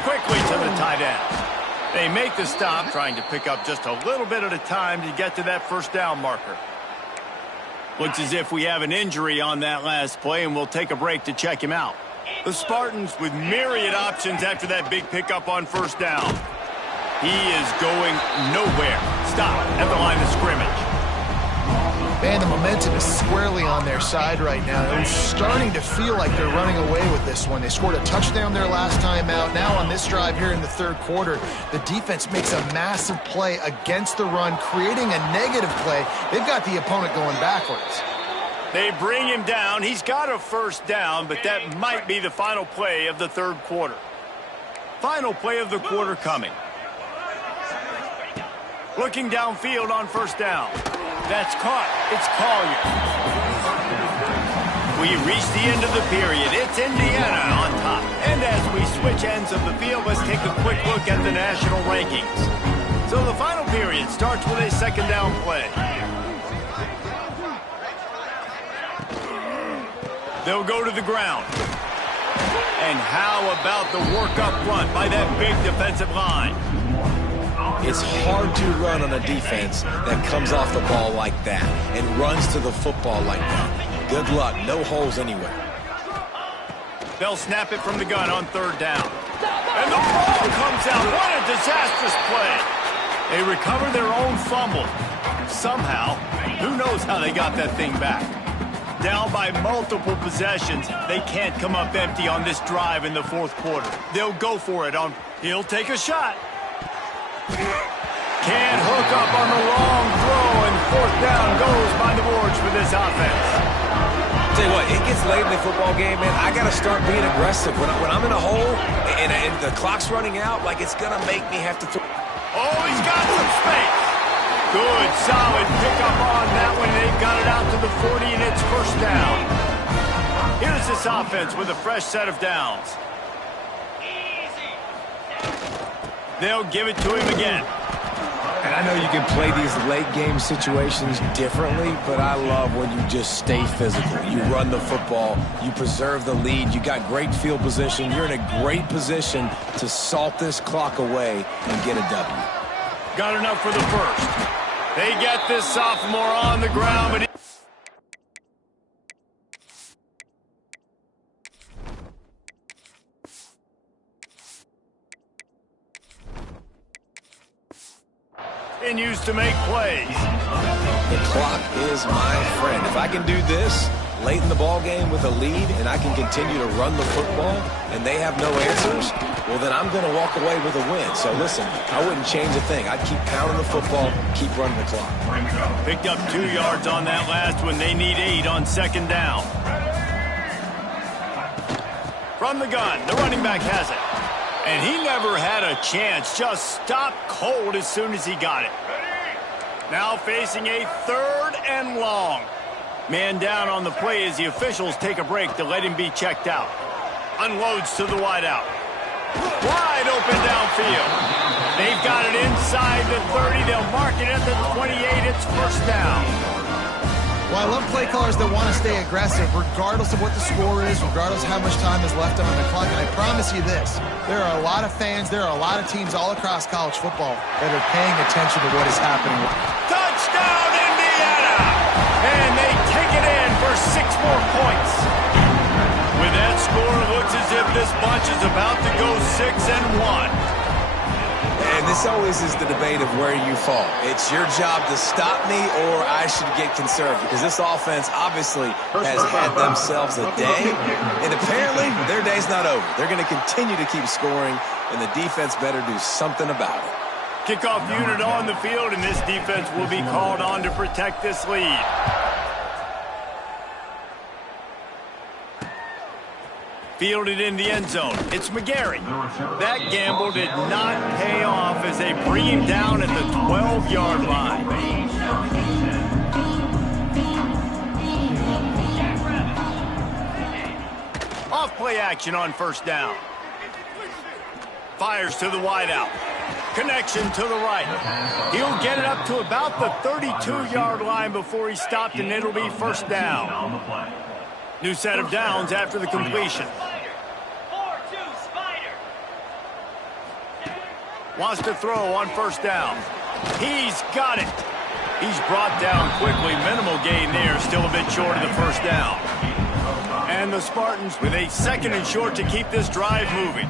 Quickly to the tight end. They make the stop, trying to pick up just a little bit at a time to get to that 1st down marker. Looks as if we have an injury on that last play, and we'll take a break to check him out. The Spartans with myriad options after that big pickup on 1st down. He is going nowhere. Stop at the line of scrimmage. Man, the momentum is squarely on their side right now. It's starting to feel like they're running away with this one. They scored a touchdown their last time out. Now on this drive here in the 3rd quarter, the defense makes a massive play against the run, creating a negative play. They've got the opponent going backwards. They bring him down. He's got a 1st down, but that might be the final play of the 3rd quarter. Final play of the quarter coming. Looking downfield on 1st down. That's caught. It's Collier. We reach the end of the period. It's Indiana on top. And as we switch ends of the field, let's take a quick look at the national rankings. So the final period starts with a 2nd down play. They'll go to the ground. And how about the work up front by that big defensive line? It's hard to run on a defense that comes off the ball like that and runs to the football like that. Good luck. No holes anywhere. They'll snap it from the gun on 3rd down. And the ball comes out. What a disastrous play. They recover their own fumble. Somehow, who knows how they got that thing back. Down by multiple possessions, they can't come up empty on this drive in the 4th quarter. They'll go for it on. He'll take a shot. Can't hook up on the long throw, and 4th down goes by the boards for this offense. Tell you what, it gets late in the football game, man. I got to start being aggressive. When I'm in a hole and the clock's running out, like it's going to make me have to throw. Oh, he's got some space. Good, solid pickup on that one. They've got it out to the 40, and it's 1st down. Here's this offense with a fresh set of downs. They'll give it to him again. And I know you can play these late-game situations differently, but I love when you just stay physical. You run the football, you preserve the lead, you got great field position, you're in a great position to salt this clock away and get a W. Got enough for the 1st. They get this sophomore on the ground, but continues to make plays. The clock is my friend. If I can do this late in the ball game with a lead and I can continue to run the football and they have no answers, well, then I'm going to walk away with a win. So, listen, I wouldn't change a thing. I'd keep pounding the football, keep running the clock. Picked up 2 yards on that last one. They need 8 on 2nd down. From the gun, the running back has it. And he never had a chance. Just stopped cold as soon as he got it. Now facing a 3rd and long. Man down on the play as the officials take a break to let him be checked out. Unloads to the wideout. Wide open downfield. They've got it inside the 30. They'll mark it at the 28. It's 1st down. Well, I love play callers that want to stay aggressive regardless of what the score is, regardless of how much time is left on the clock. And I promise you this, there are a lot of fans, there are a lot of teams all across college football that are paying attention to what is happening. Touchdown, Indiana! And they take it in for 6 more points. With that score, it looks as if this bunch is about to go 6-1. And this always is the debate of where you fall. It's your job to stop me or I should get conservative because this offense obviously has had themselves a day, and apparently their day's not over. They're going to continue to keep scoring, and the defense better do something about it. Kickoff unit on the field, and this defense will be called on to protect this lead. Fielded in the end zone. It's McGarry. That gamble did not pay off as they bring him down at the 12-yard line. Off play action on 1st down. Fires to the wideout. Connection to the right. He'll get it up to about the 32-yard line before he's stopped, and it'll be 1st down. New set of downs after the completion. Wants to throw on 1st down. He's got it. He's brought down quickly. Minimal gain there. Still a bit short of the 1st down. And the Spartans with a 2nd and short to keep this drive moving.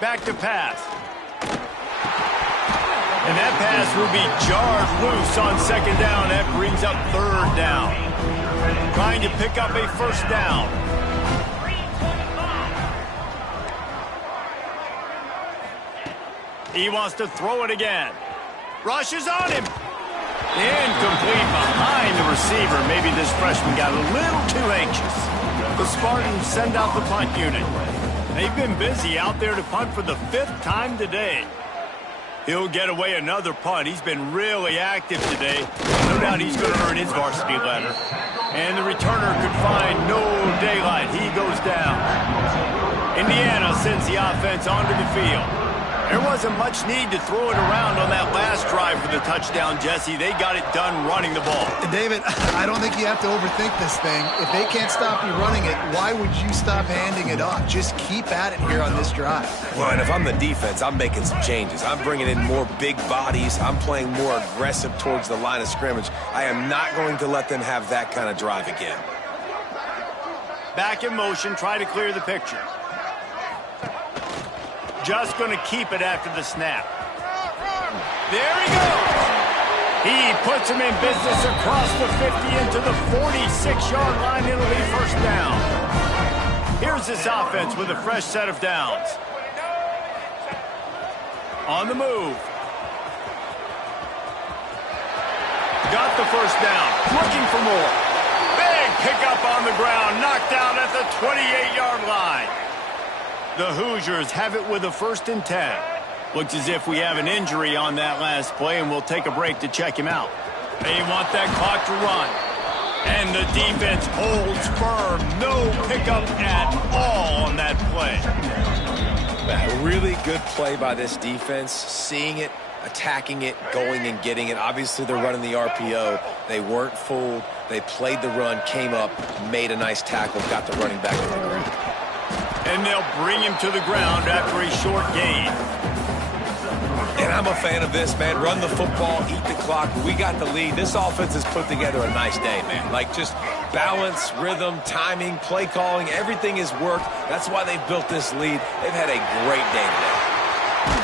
Back to pass. And that pass will be jarred loose on 2nd down. That brings up 3rd down. Trying to pick up a 1st down. He wants to throw it again. Rushes on him. Incomplete behind the receiver. Maybe this freshman got a little too anxious. The Spartans send out the punt unit. They've been busy out there to punt for the 5th time today. He'll get away another punt. He's been really active today. No doubt he's going to earn his varsity letter. And the returner could find no daylight. He goes down. Indiana sends the offense onto the field. There wasn't much need to throw it around on that last drive for the touchdown, Jesse. They got it done running the ball. David, I don't think you have to overthink this thing. If they can't stop you running it, why would you stop handing it off? Just keep at it here on this drive. Well, and if I'm the defense, I'm making some changes. I'm bringing in more big bodies. I'm playing more aggressive towards the line of scrimmage. I am not going to let them have that kind of drive again. Back in motion, try to clear the picture. Just going to keep it after the snap. There he goes. He puts him in business across the 50 into the 46-yard line. It'll be first down. Here's this offense with a fresh set of downs. On the move. Got the first down. Looking for more. Big pickup on the ground. Knocked out at the 28-yard line. The Hoosiers have it with a 1st and 10. Looks as if we have an injury on that last play, and we'll take a break to check him out. They want that clock to run. And the defense holds firm. No pickup at all on that play. A really good play by this defense. Seeing it, attacking it, going and getting it. Obviously, they're running the RPO. They weren't fooled. They played the run, came up, made a nice tackle, got the running back to the ground. And they'll bring him to the ground after a short gain. And I'm a fan of this, man. Run the football, eat the clock. We got the lead. This offense has put together a nice day, man. Like, just balance, rhythm, timing, play calling, everything has worked. That's why they've built this lead. They've had a great day today.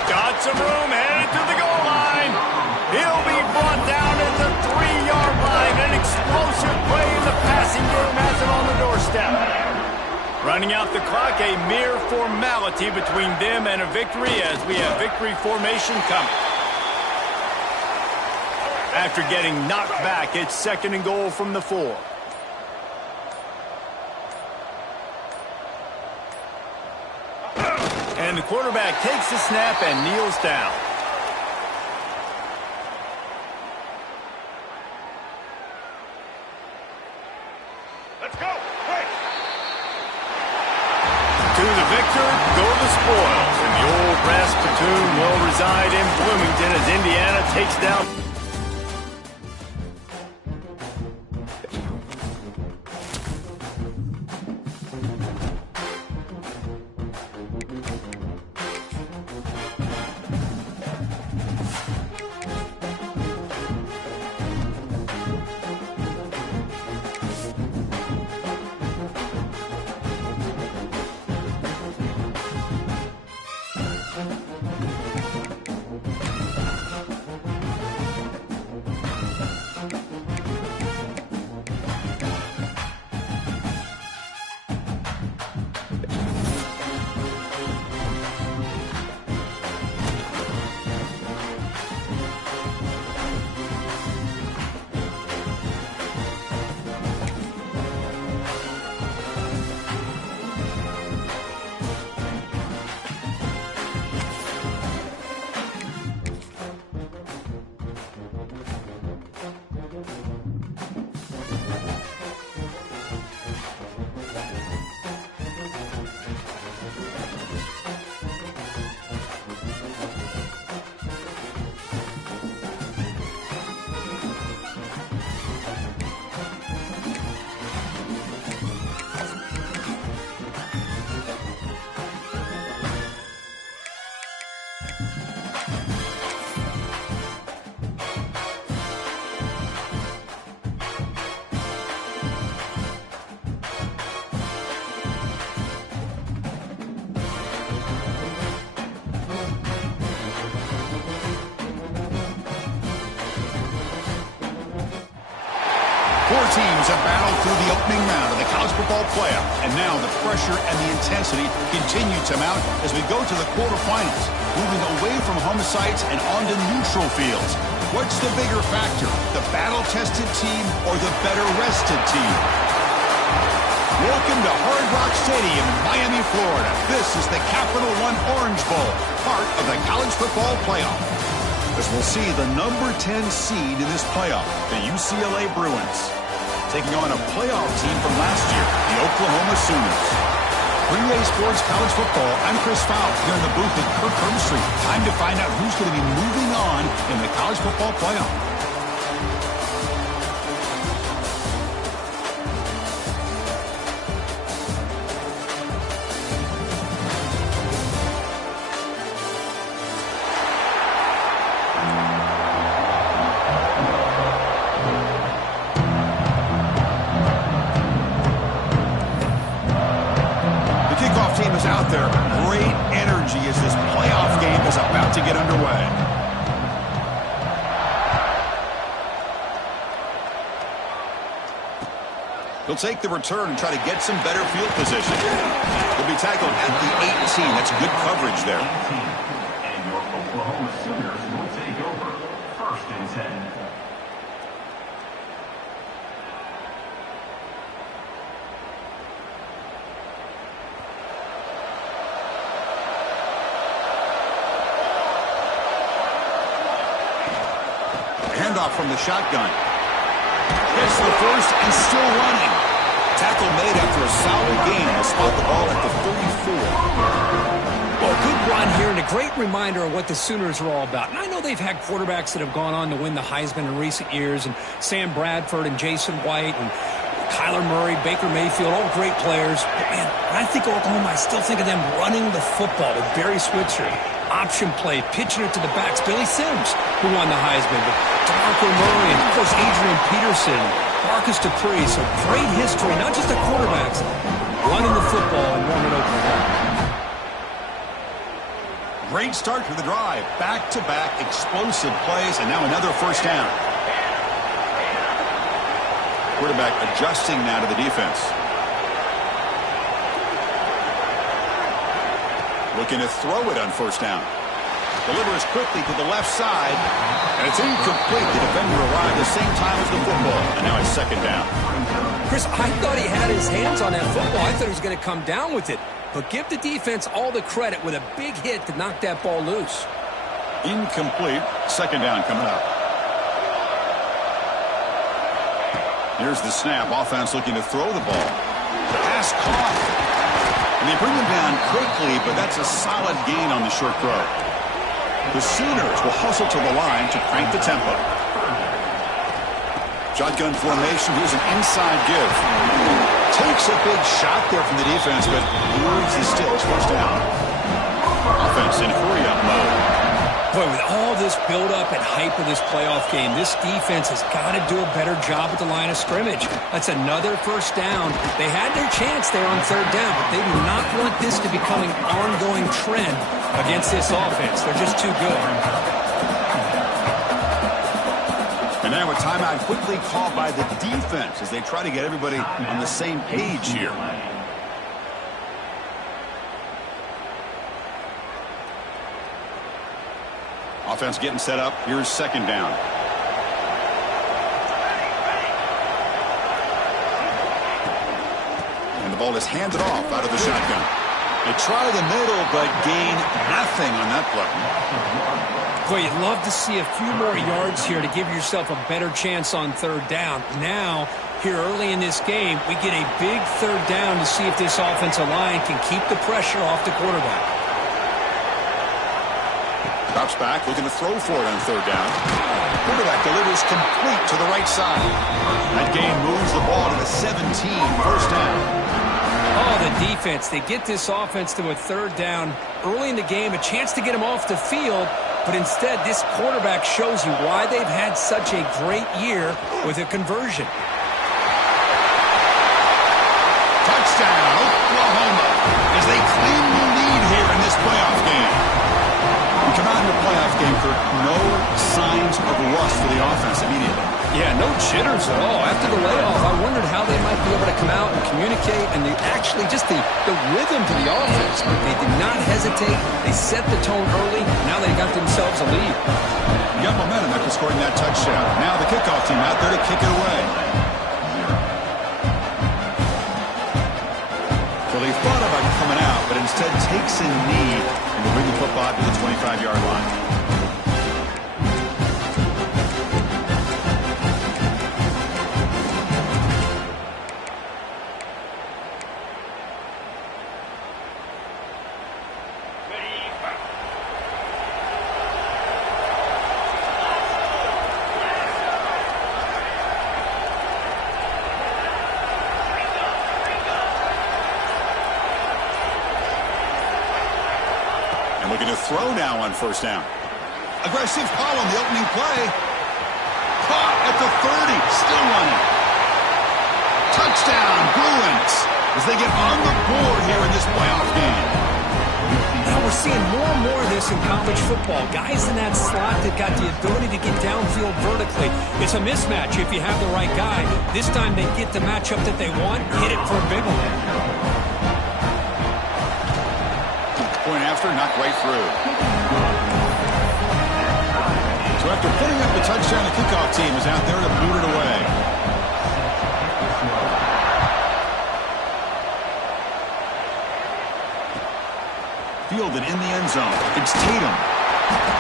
Got some room, headed to the goal line. He'll be brought down at the 3-yard line. An explosive play in the passing game has it on the doorstep. Running out the clock, a mere formality between them and a victory as we have victory formation coming. After getting knocked back, it's 2nd and goal from the 4. And the quarterback takes the snap and kneels down. Let's go. Quick. To the victor, go the spoils. And the old brass platoon will reside in Bloomington as Indiana takes down. Four teams have battled through the opening round of the college football playoff, and now the pressure and the intensity continue to mount as we go to the quarterfinals, moving away from home sites and onto neutral fields. What's the bigger factor, the battle-tested team or the better-rested team? Welcome to Hard Rock Stadium in Miami, Florida. This is the Capital One Orange Bowl, part of the college football playoff. As we'll see the number 10 seed in this playoff, the UCLA Bruins, taking on a playoff team from last year, the Oklahoma Sooners. 3A Sports College Football, I'm Chris Fowle here in the booth with Kirk Herbstreit. Time to find out who's going to be moving on in the college football playoff. He'll take the return and try to get some better field position. He'll be tackled at the 18. That's good coverage there. And your Oklahoma Sooners will take over 1st and 10. Handoff from the shotgun. Gets the first and still running. Tackle made after a solid gain. He'll spot the ball at the 34. Well, good run here and a great reminder of what the Sooners are all about. And I know they've had quarterbacks that have gone on to win the Heisman in recent years, and Sam Bradford and Jason White and Kyler Murray, Baker Mayfield, all great players. But, man, when I think of Oklahoma, I still think of them running the football with Barry Switzer. Option play, pitching it to the backs. Billy Sims, who won the Heisman. But DeMarco Murray, and, of course, Adrian Peterson, Marcus Dupree. So great history, not just the quarterbacks, running the football in Norman, Oklahoma. Great start to the drive. Back-to-back explosive plays, and now another first down. Quarterback adjusting now to the defense. Looking to throw it on first down. Delivers quickly to the left side, and it's incomplete. The defender arrived the same time as the football, and now it's second down. Chris, I thought he had his hands on that football. I thought he was going to come down with it. But give the defense all the credit with a big hit to knock that ball loose. Incomplete. Second down coming up. Here's the snap. Offense looking to throw the ball. Pass caught. And they bring him down quickly, but that's a solid gain on the short throw. The Sooners will hustle to the line to crank the tempo. Shotgun formation. Here's an inside give. Takes a big shot there from the defense, but moves the sticks. First down. Offense in hurry-up mode. Boy, with all this build-up and hype of this playoff game, this defense has got to do a better job at the line of scrimmage. That's another first down. They had their chance there on third down, but they do not want this to become an ongoing trend against this offense. They're just too good. And now a timeout quickly called by the defense as they try to get everybody on the same page here. Offense getting set up. Here's second down. And the ball is handed off out of the shotgun. They try the middle, but gain nothing on that play. Boy, you'd love to see a few more yards here to give yourself a better chance on third down. Now, here early in this game, we get a big third down to see if this offensive line can keep the pressure off the quarterback. Drops back, looking to throw for it on third down. Quarterback delivers complete to the right side. That gain moves the ball to the 17. First down. Oh, the defense. They get this offense to a third down early in the game, a chance to get them off the field, but instead this quarterback shows you why they've had such a great year with a conversion. Touchdown, Oklahoma, as they claim the lead here in this playoff game. We come out in the playoff game for no signs of rust for the offense immediately. Yeah, no jitters at all. After the layoff, I wondered how they might be able to come out and communicate, and actually just the rhythm to the offense. But they did not hesitate. They set the tone early. Now they got themselves a lead. Got momentum after scoring that touchdown. Now the kickoff team out there to kick it away. So they thought about coming out, but instead takes a knee and will bring the football to the 25-yard line. Looking to throw now on first down. Aggressive call on the opening play. Caught at the 30. Still running. Touchdown, Bruins, as they get on the board here in this playoff game. Now, we're seeing more and more of this in college football. Guys in that slot that got the ability to get downfield vertically. It's a mismatch if you have the right guy. This time they get the matchup that they want, hit it for a big one. Point after, knocked right through. So after putting up the touchdown, the kickoff team is out there to boot it away. Fielded in the end zone. It's Tatum.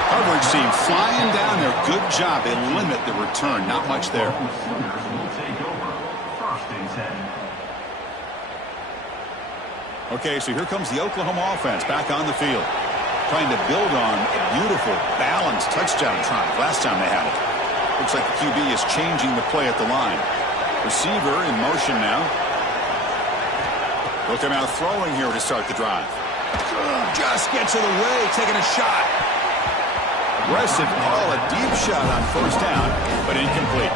Coverage team flying down there. Good job. They limit the return. Not much there. Sooners will take over. 1st and 10. Okay, so here comes the Oklahoma offense back on the field. Trying to build on a beautiful, balanced touchdown drive last time they had it. Looks like the QB is changing the play at the line. Receiver in motion now. They'll come out throwing here to start the drive. Just gets it away, taking a shot. Aggressive call, a deep shot on 1st down, but incomplete.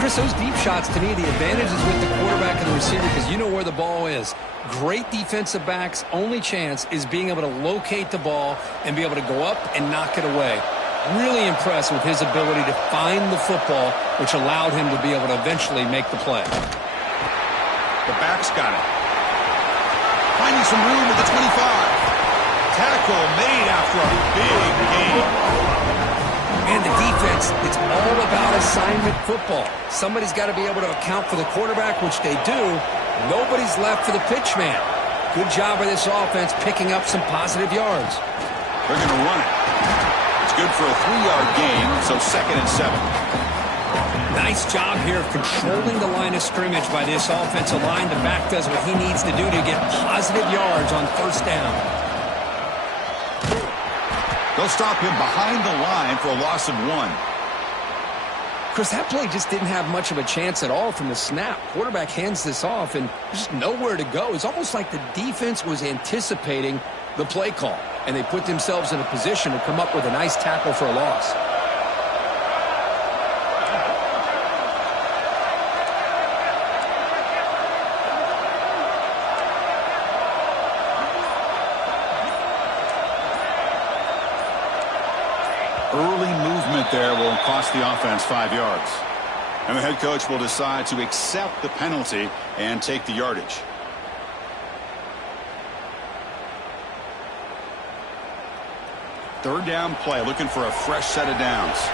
Chris, those deep shots, to me, the advantage is with the quarterback and the receiver because you know where the ball is. Great defensive backs, only chance is being able to locate the ball and be able to go up and knock it away. Really impressed with his ability to find the football, which allowed him to be able to eventually make the play. The back's got it. Finding some room at the 25. Tackle made after a big gain. And the defense, it's all about assignment football. Somebody's got to be able to account for the quarterback, which they do. Nobody's left for the pitch man. Good job by this offense picking up some positive yards. They're going to run it. It's good for a 3-yard gain, so 2nd and 7. Nice job here of controlling the line of scrimmage by this offensive line. The back does what he needs to do to get positive yards on 1st down. They'll stop him behind the line for a loss of 1. Chris, that play just didn't have much of a chance at all from the snap. Quarterback hands this off and just nowhere to go. It's almost like the defense was anticipating the play call, and they put themselves in a position to come up with a nice tackle for a loss. Early movement there will cost the offense 5 yards. And the head coach will decide to accept the penalty and take the yardage. Third down play, looking for a fresh set of downs.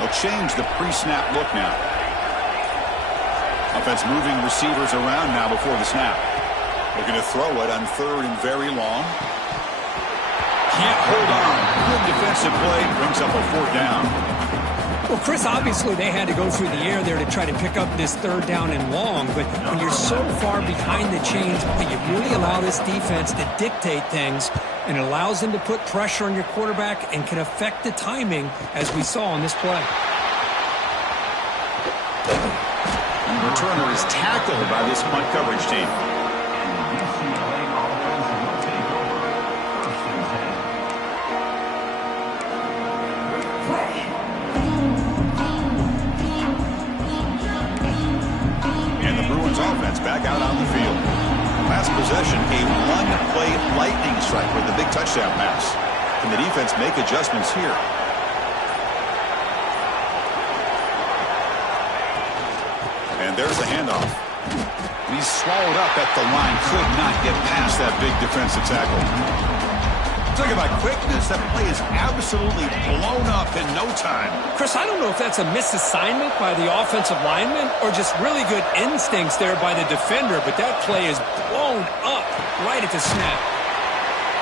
They'll change the pre-snap look now. Offense moving receivers around now before the snap. Looking to throw it on 3rd and very long. Can't hold on. Good defensive play. Brings up a 4th down. Well, Chris, obviously they had to go through the air there to try to pick up this 3rd down and long. But when you're so far behind the chains, you really allow this defense to dictate things. And it allows them to put pressure on your quarterback and can affect the timing, as we saw on this play. And the returner is tackled by this punt coverage team. Offense back out on the field. Last possession, a 1-play lightning strike with the big touchdown pass. Can the defense make adjustments here? And there's the handoff. He's swallowed up at the line. Could not get past that big defensive tackle. Talk about quickness. That play is absolutely blown up in no time. Chris, I don't know if that's a misassignment by the offensive lineman or just really good instincts there by the defender, but that play is blown up right at the snap.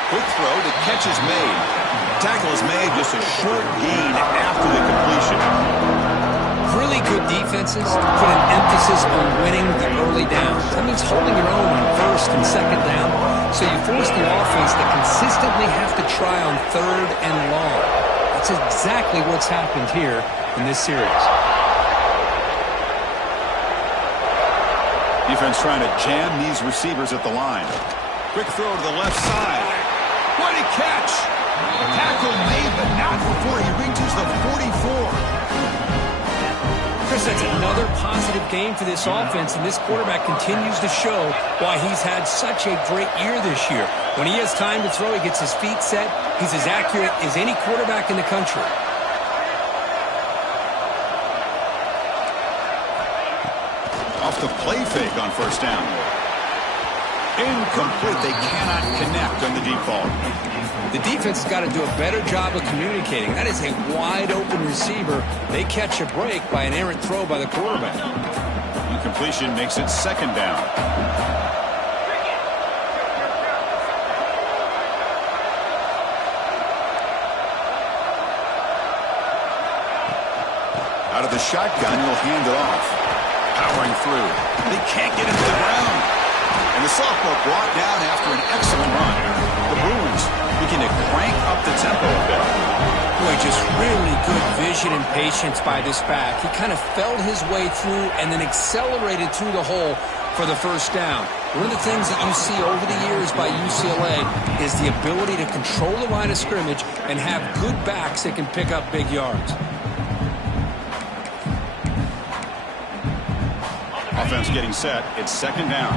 Quick throw, the catch is made. Tackle is made, just a short gain after the completion. Really good defenses put an emphasis on winning the early downs. That means holding your own on 1st and 2nd down. So you force the offense to consistently have to try on 3rd and long. That's exactly what's happened here in this series. Defense trying to jam these receivers at the line. Quick throw to the left side. What a catch! Tackle made, but not before he reaches the 44. Chris, that's another positive positive game for this offense, and this quarterback continues to show why he's had such a great year this year. When he has time to throw, he gets his feet set. He's as accurate as any quarterback in the country. Off the play fake on first down. Incomplete. They cannot connect on the deep ball. The defense has got to do a better job of communicating. That is a wide-open receiver. They catch a break by an errant throw by the quarterback. Incompletion makes it second down. Out of the shotgun, he'll hand it off. Powering through. They can't get it to the ground. And the sophomore brought down after an excellent run. The Bruins begin to crank up the tempo a bit. Boy, just really good vision and patience by this back. He kind of felt his way through and then accelerated through the hole for the first down. One of the things that you see over the years by UCLA is the ability to control the line of scrimmage and have good backs that can pick up big yards. Offense getting set. It's second down.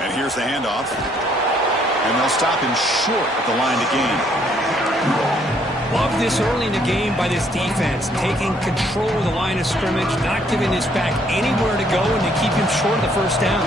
And here's the handoff. And they'll stop him short at the line to gain. Love this early in the game by this defense, taking control of the line of scrimmage, not giving this back anywhere to go, and to keep him short of the first down.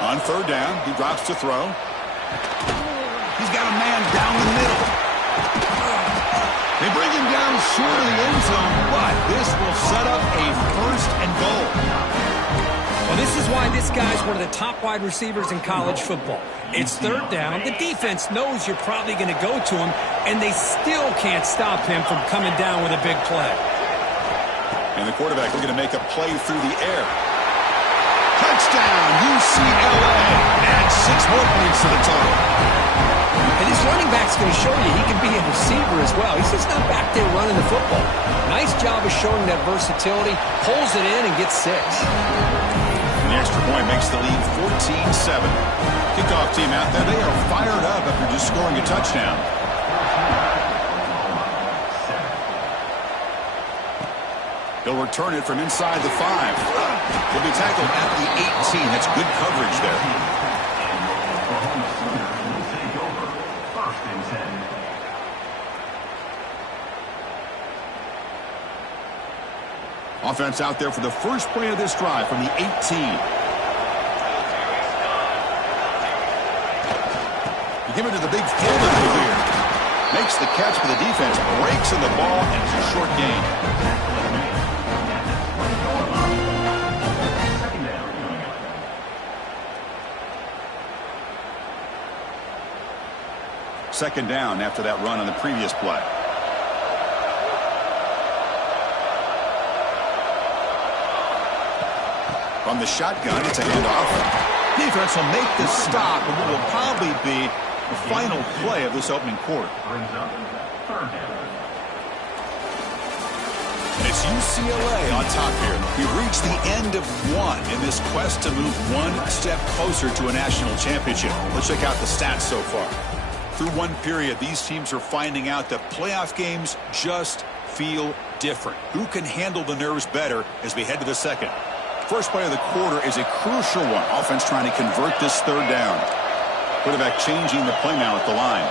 On third down, he drops to throw. He's got a man down the middle. They bring him down short of the end zone, but this will set up a first and goal. Well, this is why this guy's one of the top wide receivers in college football. It's third down. The defense knows you're probably going to go to him, and they still can't stop him from coming down with a big play. And the quarterback looking to make a play through the air. Touchdown, UCLA. Add 6 more points to the total. And this running back's going to show you he can be a receiver as well. He's just not back there running the football. Nice job of showing that versatility. Pulls it in and gets 6. And the extra point makes the lead 14-7. Kickoff team out there. They are fired up after just scoring a touchdown. He'll return it from inside the 5. He'll be tackled at the 18. That's good coverage there. Offense out there for the first play of this drive from the 18. You give it to the big field over here. Makes the catch, but the defense breaks in the ball, and it's a short gain. Second down after that run on the previous play. From the shotgun, it's a handoff. Defense will make the stop, and what will probably be the final play of this opening quarter. And it's UCLA on top here. We've reached the end of one in this quest to move one step closer to a national championship. Let's check out the stats so far. Through one period, these teams are finding out that playoff games just feel different. Who can handle the nerves better as we head to the second? First play of the quarter is a crucial one. Offense trying to convert this third down. Quarterback changing the play now at the line.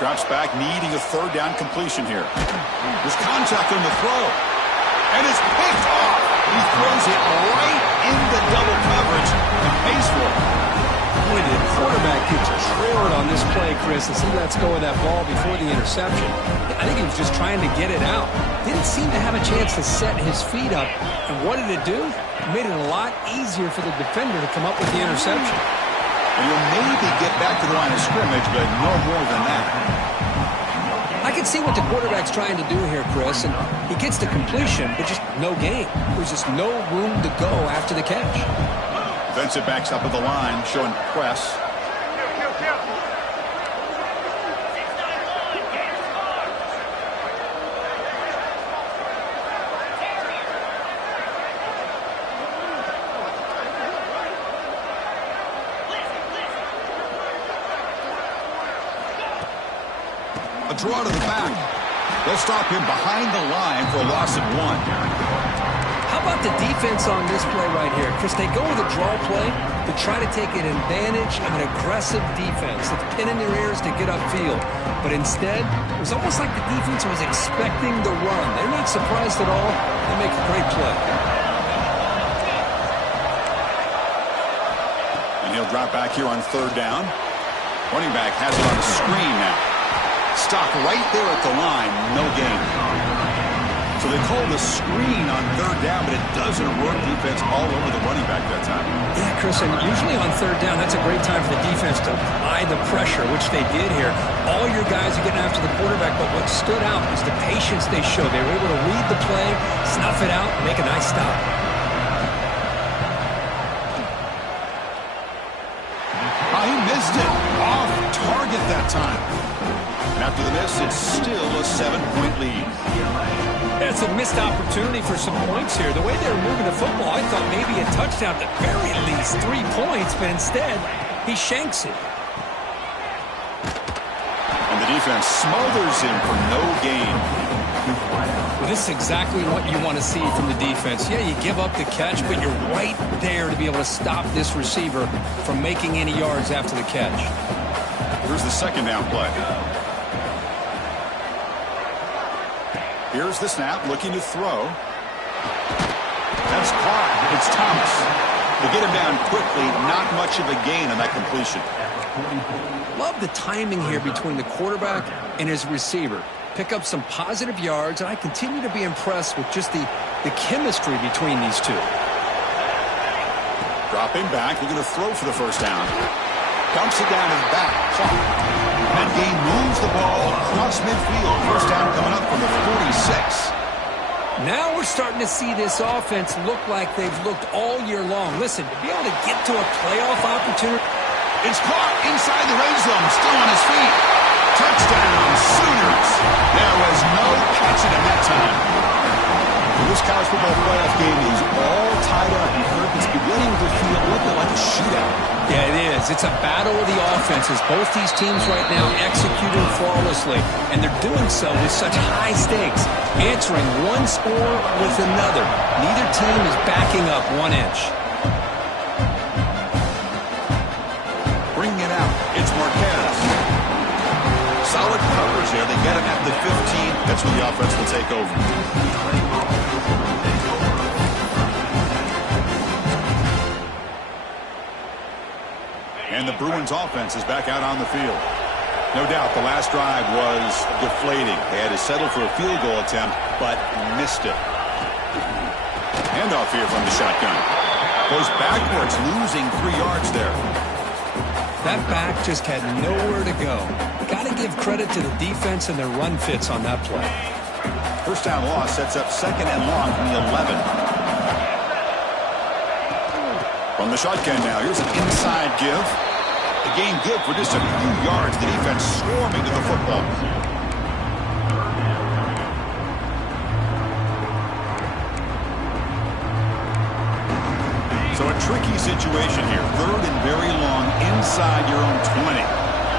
Drops back, needing a third down completion here. There's contact on the throw. And it's picked off. He throws it right into double coverage and pays for it. Boy, the quarterback gets trailed on this play, Chris, and see let's go with that ball before the interception. I think he was just trying to get it out. Didn't seem to have a chance to set his feet up. And what did it do? It made it a lot easier for the defender to come up with the interception. And you'll maybe get back to the line of scrimmage, but no more than that. I can see what the quarterback's trying to do here, Chris, and he gets the completion, but just no gain. There's just no room to go after the catch. Defensive backs up at the line, showing press. A draw to the back. They'll stop him behind the line for a loss of 1. How about the defense on this play right here? Chris, they go with a draw play to try to take an advantage of an aggressive defense that's pinning their ears to get upfield. But instead, it was almost like the defense was expecting the run. They're not surprised at all. They make a great play. And he'll drop back here on 3rd down. Running back has it on the screen now. Stop right there at the line. No gain. So they call the screen on 3rd down, but it doesn't work. Defense all over the running back that time. Yeah, Chris, and usually on 3rd down, that's a great time for the defense to apply the pressure, which they did here. All your guys are getting after the quarterback, but what stood out is the patience they showed. They were able to read the play, snuff it out, and make a nice stop. He missed it. Off target that time. And after the miss, it's still a 7-point lead. It's a missed opportunity for some points here. The way they were moving the football, I thought maybe a touchdown, at the very least 3 points, but instead, he shanks it. And the defense smothers him for no gain. Well, this is exactly what you want to see from the defense. Yeah, you give up the catch, but you're right there to be able to stop this receiver from making any yards after the catch. Here's the 2nd down play. Here's the snap, looking to throw. That's caught. It's Thomas. They get him down quickly. Not much of a gain on that completion. Love the timing here between the quarterback and his receiver. Pick up some positive yards, and I continue to be impressed with just the chemistry between these two. Dropping back, looking to throw for the 1st down. Dumps it down to the back. That game moves the ball across midfield. 1st down coming up from the 46. Now we're starting to see this offense look like they've looked all year long. Listen, to be able to get to a playoff opportunity. It's caught inside the red zone, still on his feet. Touchdown, Sooners. There was no catching him that time. This college football playoff game is all tied up. It's beginning to feel a little bit like a shootout. Yeah, it is. It's a battle of the offenses. Both these teams right now executing flawlessly, and they're doing so with such high stakes, answering one score with another. Neither team is backing up 1 inch. Bringing it out. It's Marquez. Solid coverage there. They get him at the 15. That's when the offense will take over. And the Bruins offense is back out on the field. No doubt the last drive was deflating. They had to settle for a field goal attempt, but missed it. Handoff here from the shotgun. Goes backwards, losing 3 yards there. That back just had nowhere to go. Got to give credit to the defense and their run fits on that play. 1st down loss sets up 2nd and long from the 11. From the shotgun now, here's an inside give. A gain good for just a few yards. The defense swarming to the football. So a tricky situation here. 3rd and very long inside your own 20.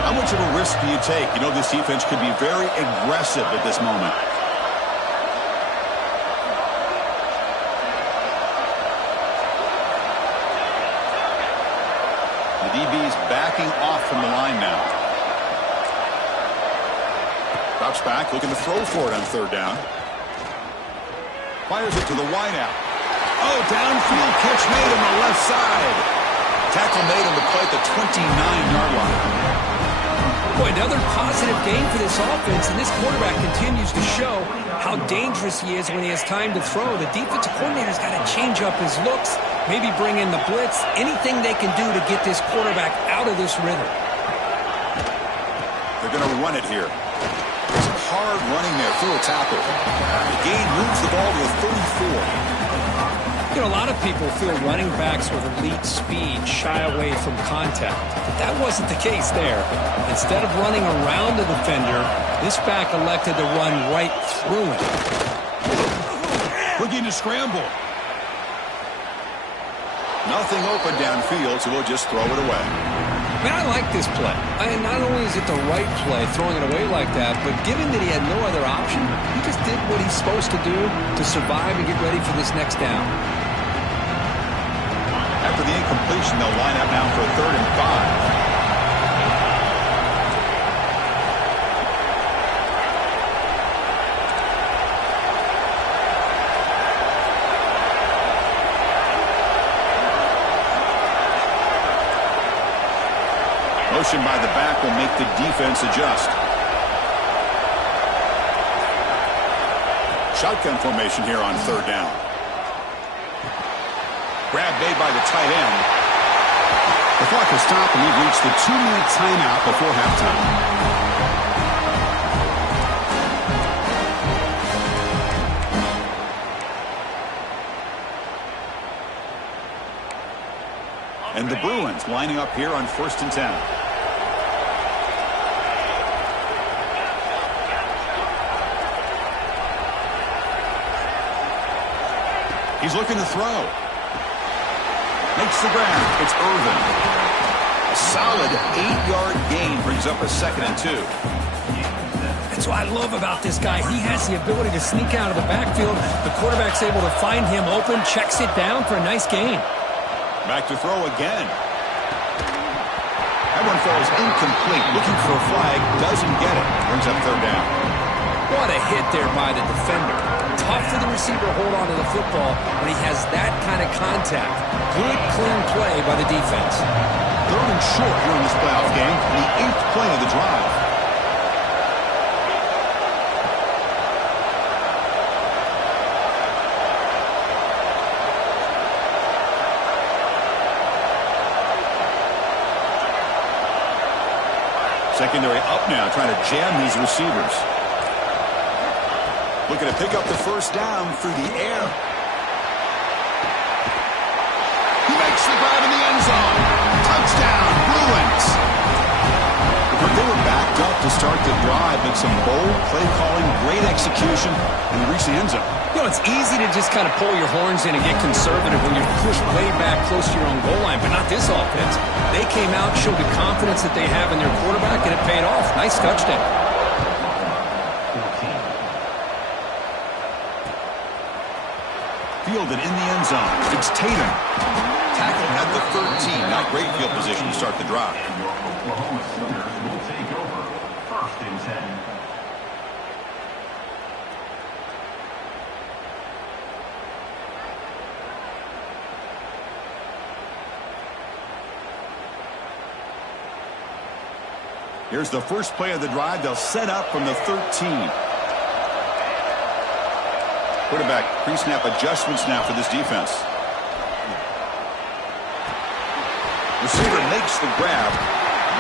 How much of a risk do you take? You know this defense could be very aggressive at this moment. DB's backing off from the line now. Drops back, looking to throw for it on 3rd down. Fires it to the wideout. Oh, downfield catch made on the left side. Tackle made on the play at the 29-yard line. Boy, another positive game for this offense, and this quarterback continues to show how dangerous he is when he has time to throw. The defensive coordinator's got to change up his looks, maybe bring in the blitz, anything they can do to get this quarterback out of this rhythm. They're going to run it here. There's a hard running there through a tackle. The gain moves the ball to a 34. You know, a lot of people feel running backs with elite speed shy away from contact. But that wasn't the case there. Instead of running around the defender, this back elected to run right through him. Looking to scramble. Nothing open downfield, so we'll just throw it away. Man, I like this play. And not only is it the right play, throwing it away like that, but given that he had no other option, he just did what he's supposed to do to survive and get ready for this next down. After the incompletion, they'll line up now for a 3rd and 5. Motion by the back will make the defense adjust. Shotgun formation here on 3rd down. Grab made by the tight end. The clock has stopped, and we've reached the 2-minute timeout before halftime. And the Bruins lining up here on 1st and 10. He's looking to throw. Makes the grab. It's Irvin. A solid 8-yard gain brings up a 2nd and 2. That's what I love about this guy. He has the ability to sneak out of the backfield. The quarterback's able to find him open, checks it down for a nice gain. Back to throw again. That one falls incomplete. Looking for a flag. Doesn't get it. Brings up 3rd down. What a hit there by the defender. Tough for the receiver to hold on to the football when he has that kind of contact. Good, clean play by the defense. 3rd and short here in this playoff game. The 8th play of the drive. Secondary up now, trying to jam these receivers. Looking to pick up the 1st down through the air. He makes the grab in the end zone. Touchdown, Bruins. They were backed up to start the drive, make some bold play calling, great execution, and reach the end zone. You know, it's easy to just kind of pull your horns in and get conservative when you're pushed way back close to your own goal line, but not this offense. They came out, showed the confidence that they have in their quarterback, and it paid off. Nice touchdown. Fielded in the end zone. It's Tatum. Tackled at the 13. Not great field position to start the drive. And your Oklahoma Sooners will take over 1st and 10. Here's the first play of the drive. They'll set up from the 13. Quarterback pre-snap adjustments now for this defense. Receiver makes the grab.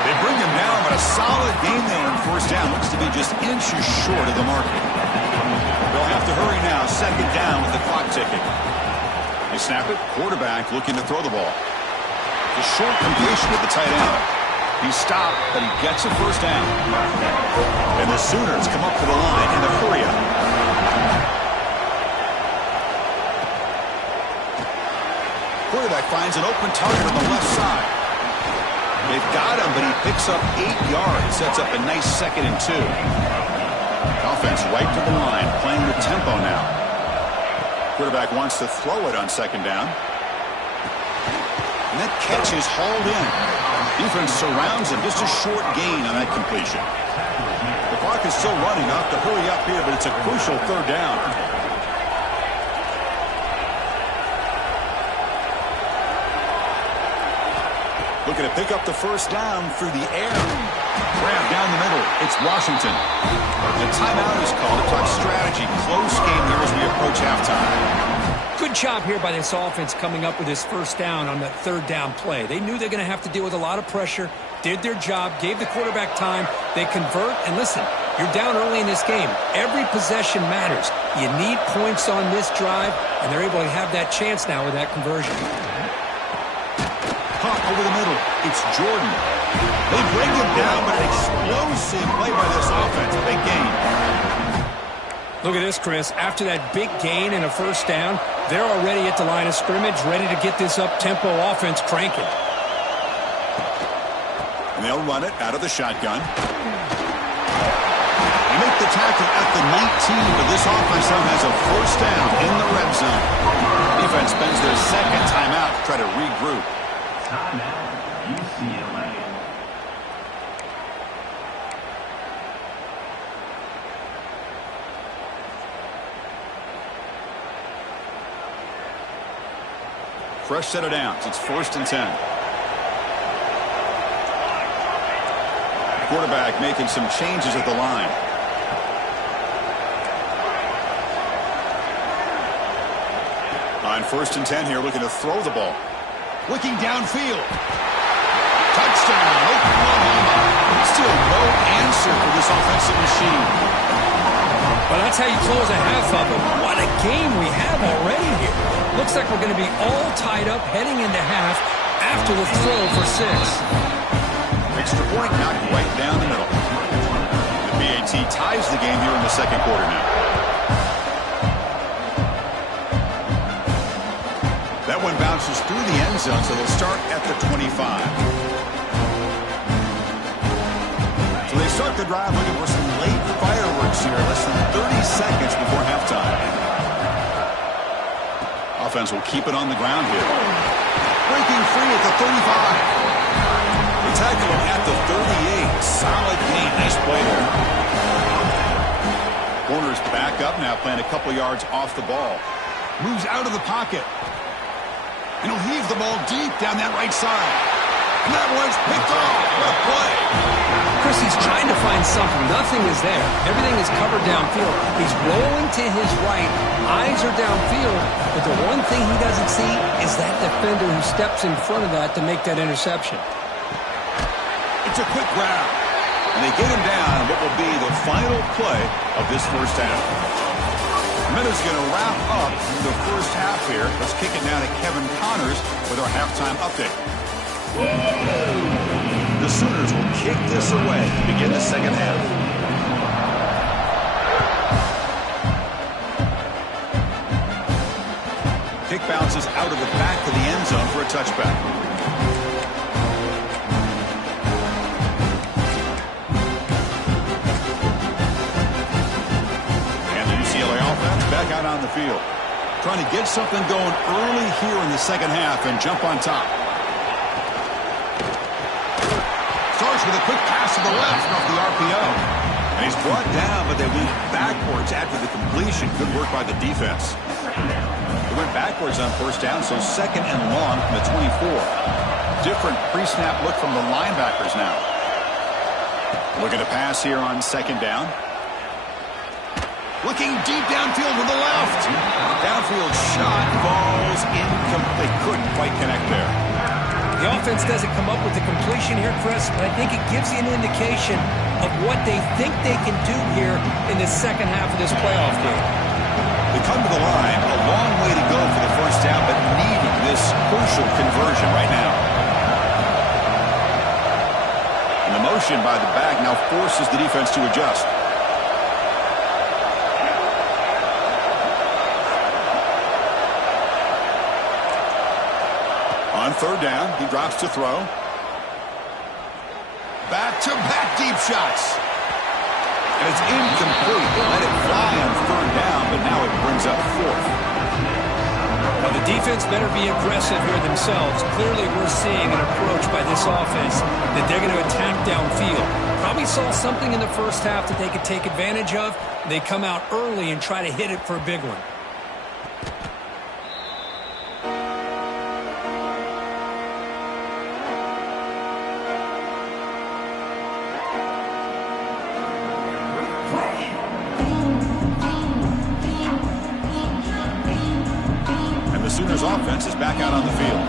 They bring him down, but a solid gain there on 1st down. Looks to be just inches short of the marker. They'll have to hurry now. 2nd down with the clock ticking. They snap it. Quarterback looking to throw the ball. The short completion with the tight end. He stopped, but he gets a 1st down. And the Sooners come up to the line in a hurry-up. Quarterback finds an open target on the left side. They've got him, but he picks up 8 yards. Sets up a nice 2nd and 2. Offense right to the line, playing with tempo now. Quarterback wants to throw it on 2nd down. And that catch is hauled in. Defense surrounds him. Just a short gain on that completion. The clock is still running. Off to hurry up here, but it's a crucial 3rd down. Looking to pick up the 1st down through the air. Grab down the middle. It's Washington. The timeout is called. To talk strategy. Close game here as we approach halftime. Good job here by this offense coming up with this 1st down on that 3rd down play. They knew they're going to have to deal with a lot of pressure, did their job, gave the quarterback time. They convert, and listen, you're down early in this game. Every possession matters. You need points on this drive, and they're able to have that chance now with that conversion. Pump over the middle. It's Jordan. They bring him down, but an explosive play by this offense. Big gain. Look at this, Chris. After that big gain and a first down, they're already at the line of scrimmage, ready to get this up-tempo offense cranking. And they'll run it out of the shotgun. They make the tackle at the 19, but this offense now has a first down in the red zone. Defense spends their second timeout to try to regroup. Timeout, UCLA. Fresh set of downs. It's 1st and 10. Quarterback making some changes at the line. On 1st and 10 here, looking to throw the ball. Looking downfield. Touchdown, Oklahoma. Still no answer for this offensive machine. Well, that's how you close a half of it. What a game we have already here. Looks like we're going to be all tied up heading into half after the throw for 6. Extra point knocked right down the middle. The BAT ties the game here in the second quarter now. That one bounces through the end zone, so they'll start at the 25. So they start the drive looking for some late fireworks here, less than 30 seconds before halftime. Offense will keep it on the ground here. Breaking free at the 35. They tackle him at the 38. Solid gain. Nice play there. Corner's back up now, playing a couple yards off the ball. Moves out of the pocket. And he'll heave the ball deep down that right side. And that one's picked off. What a play. Chris, he's trying to find something. Nothing is there. Everything is covered downfield. He's rolling to his right. Eyes are downfield. But the one thing he doesn't see is that defender who steps in front of that to make that interception. It's a quick grab. And they get him down on what will be the final play of this first half. Minutes going to wrap up the first half here. Let's kick it down to Kevin Connors with our halftime update. The Sooners will kick this away to begin the second half. Kick bounces out of the back of the end zone for a touchback. And the UCLA offense back out on the field. Trying to get something going early here in the second half and jump on top. Starts with a quick pass to the left off the RPO. And he's brought down, but they went backwards after the completion. Good work by the defense. They went backwards on first down, so second and long from the 24. Different pre-snap look from the linebackers now. Looking to pass here on second down. Looking deep downfield with the left. Downfield shot falls incomplete. Couldn't quite connect there. The offense doesn't come up with the completion here, Chris, but I think it gives you an indication of what they think they can do here in the second half of this playoff game. They come to the line, a long way to go for the first down, but needing this crucial conversion right now. And the motion by the back now forces the defense to adjust. On third down, he drops to throw. Back-to-back deep shots. And it's incomplete. They let it fly on third down, but now it brings up fourth. Now the defense better be aggressive here themselves. Clearly we're seeing an approach by this offense that they're going to attack downfield. Probably saw something in the first half that they could take advantage of. They come out early and try to hit it for a big one. Offense is back out on the field.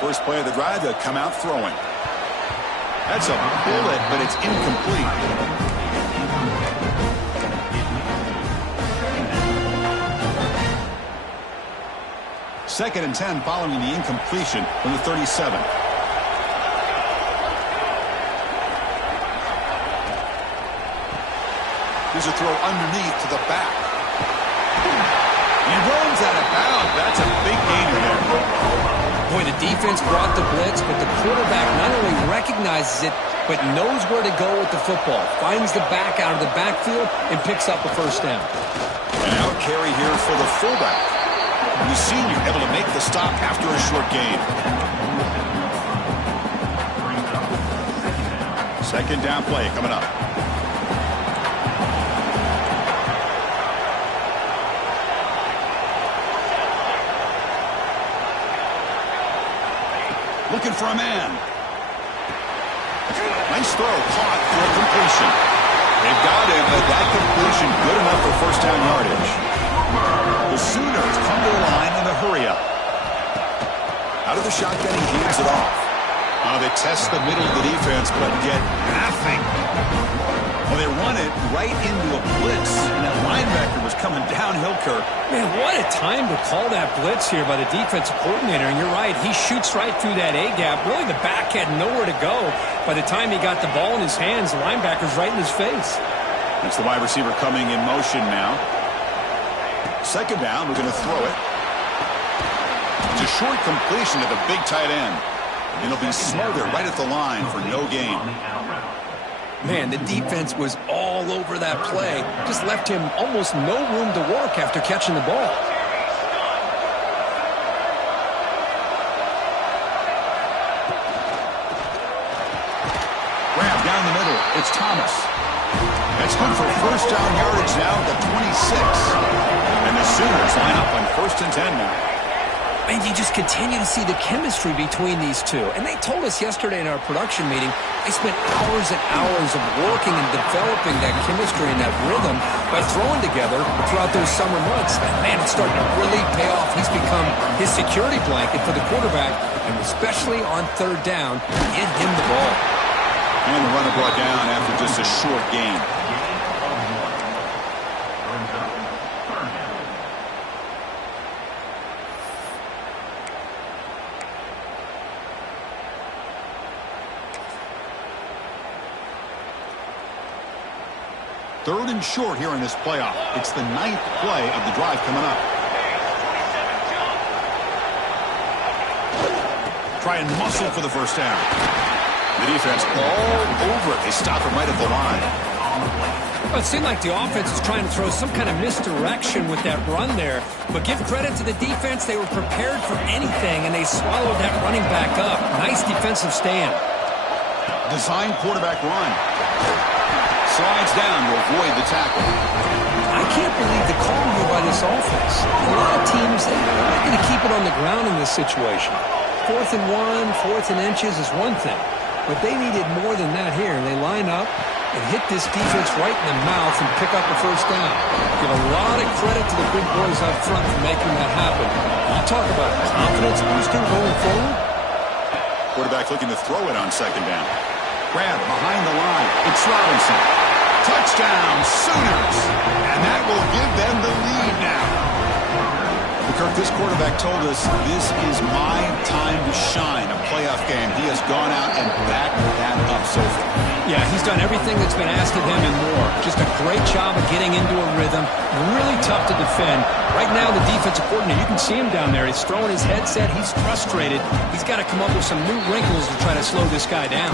First play of the drive, they'll come out throwing. That's a bullet, but it's incomplete. 2nd and 10 following the incompletion from the 37. Here's a throw underneath to the back. He runs out of bounds. That's a big gainer there. Boy, the defense brought the blitz, but the quarterback not only recognizes it, but knows where to go with the football. Finds the back out of the backfield and picks up a first down. An out carry here for the fullback. The senior able to make the stop after a short gain. 2nd down play coming up. Looking for a man. Nice throw, caught for a completion. They've got him, but that completion good enough for first down yardage. The Sooners come to the line in a hurry-up. Out of the shotgun, he hands it off. They test the middle of the defense, but get nothing. Well, they run it right into a blitz, and that linebacker was coming downhill, Kirk. Man, what a time to call that blitz here by the defensive coordinator. And you're right, he shoots right through that A-gap. Really, the back had nowhere to go. By the time he got the ball in his hands, the linebacker's right in his face. That's the wide receiver coming in motion now. 2nd down, we're going to throw it. It's a short completion to the big tight end. It'll be smothered right at the line for no gain. Man, the defense was all over that play. Just left him almost no room to work after catching the ball. Grab down the middle. It's Thomas. That's good for first down yardage now at the 26. And the Sooners line up on 1st and 10 now. And you just continue to see the chemistry between these two. And they told us yesterday in our production meeting, they spent hours and hours of working and developing that chemistry and that rhythm by throwing together throughout those summer months. And man, it's starting to really pay off. He's become his security blanket for the quarterback, and especially on 3rd down, get him the ball. And the runner brought down after just a short gain. Third and short here in this playoff. It's the 9th play of the drive coming up. Try and muscle for the first down. The defense all over it. They stop him right at the line. Well, it seemed like the offense was trying to throw some kind of misdirection with that run there. But give credit to the defense. They were prepared for anything, and they swallowed that running back up. Nice defensive stand. Design quarterback run. Slides down to avoid the tackle. I can't believe the call here by this offense. A lot of teams, they're not going to keep it on the ground in this situation. 4th and 1, 4th and inches is one thing. But they needed more than that here. They line up and hit this defense right in the mouth and pick up the first down. Give a lot of credit to the big boys up front for making that happen. You talk about confidence boosting going forward. Quarterback looking to throw it on 2nd down. Grab behind the line. It's Robinson. Touchdown, Sooners. And that will give them the lead now. Kirk, this quarterback told us this is my time to shine, a playoff game. He has gone out and backed that up so far. Yeah, he's done everything that's been asked of him and more. Just a great job of getting into a rhythm. Really tough to defend. Right now, the defensive coordinator, you can see him down there. He's throwing his headset. He's frustrated. He's got to come up with some new wrinkles to try to slow this guy down.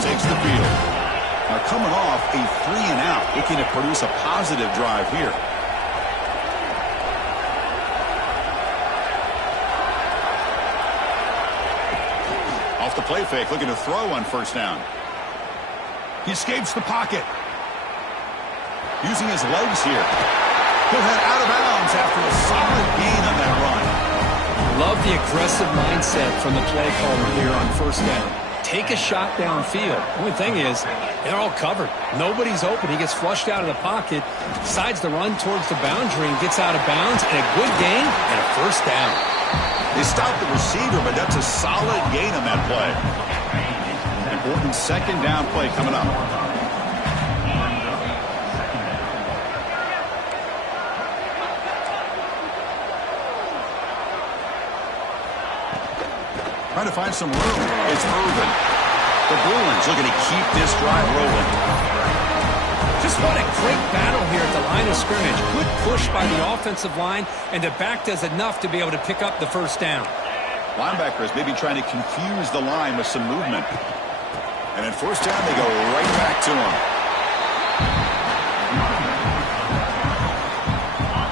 Takes the field. Now coming off a 3-and-out, looking to produce a positive drive here. Off the play fake, looking to throw on 1st down. He escapes the pocket. Using his legs here. He'll head out of bounds after a solid gain on that run. Love the aggressive mindset from the play caller here on 1st down. Take a shot downfield. The only thing is, they're all covered. Nobody's open. He gets flushed out of the pocket, decides to run towards the boundary, and gets out of bounds, and a good gain and a 1st down. They stopped the receiver, but that's a solid gain on that play. And important second down play coming up. Trying to find some room. It's Irvin. The Bruins looking to keep this drive rolling. Just what a great battle here at the line of scrimmage. Good push by the offensive line, and the back does enough to be able to pick up the first down. Linebacker is maybe trying to confuse the line with some movement. And at first down, they go right back to him.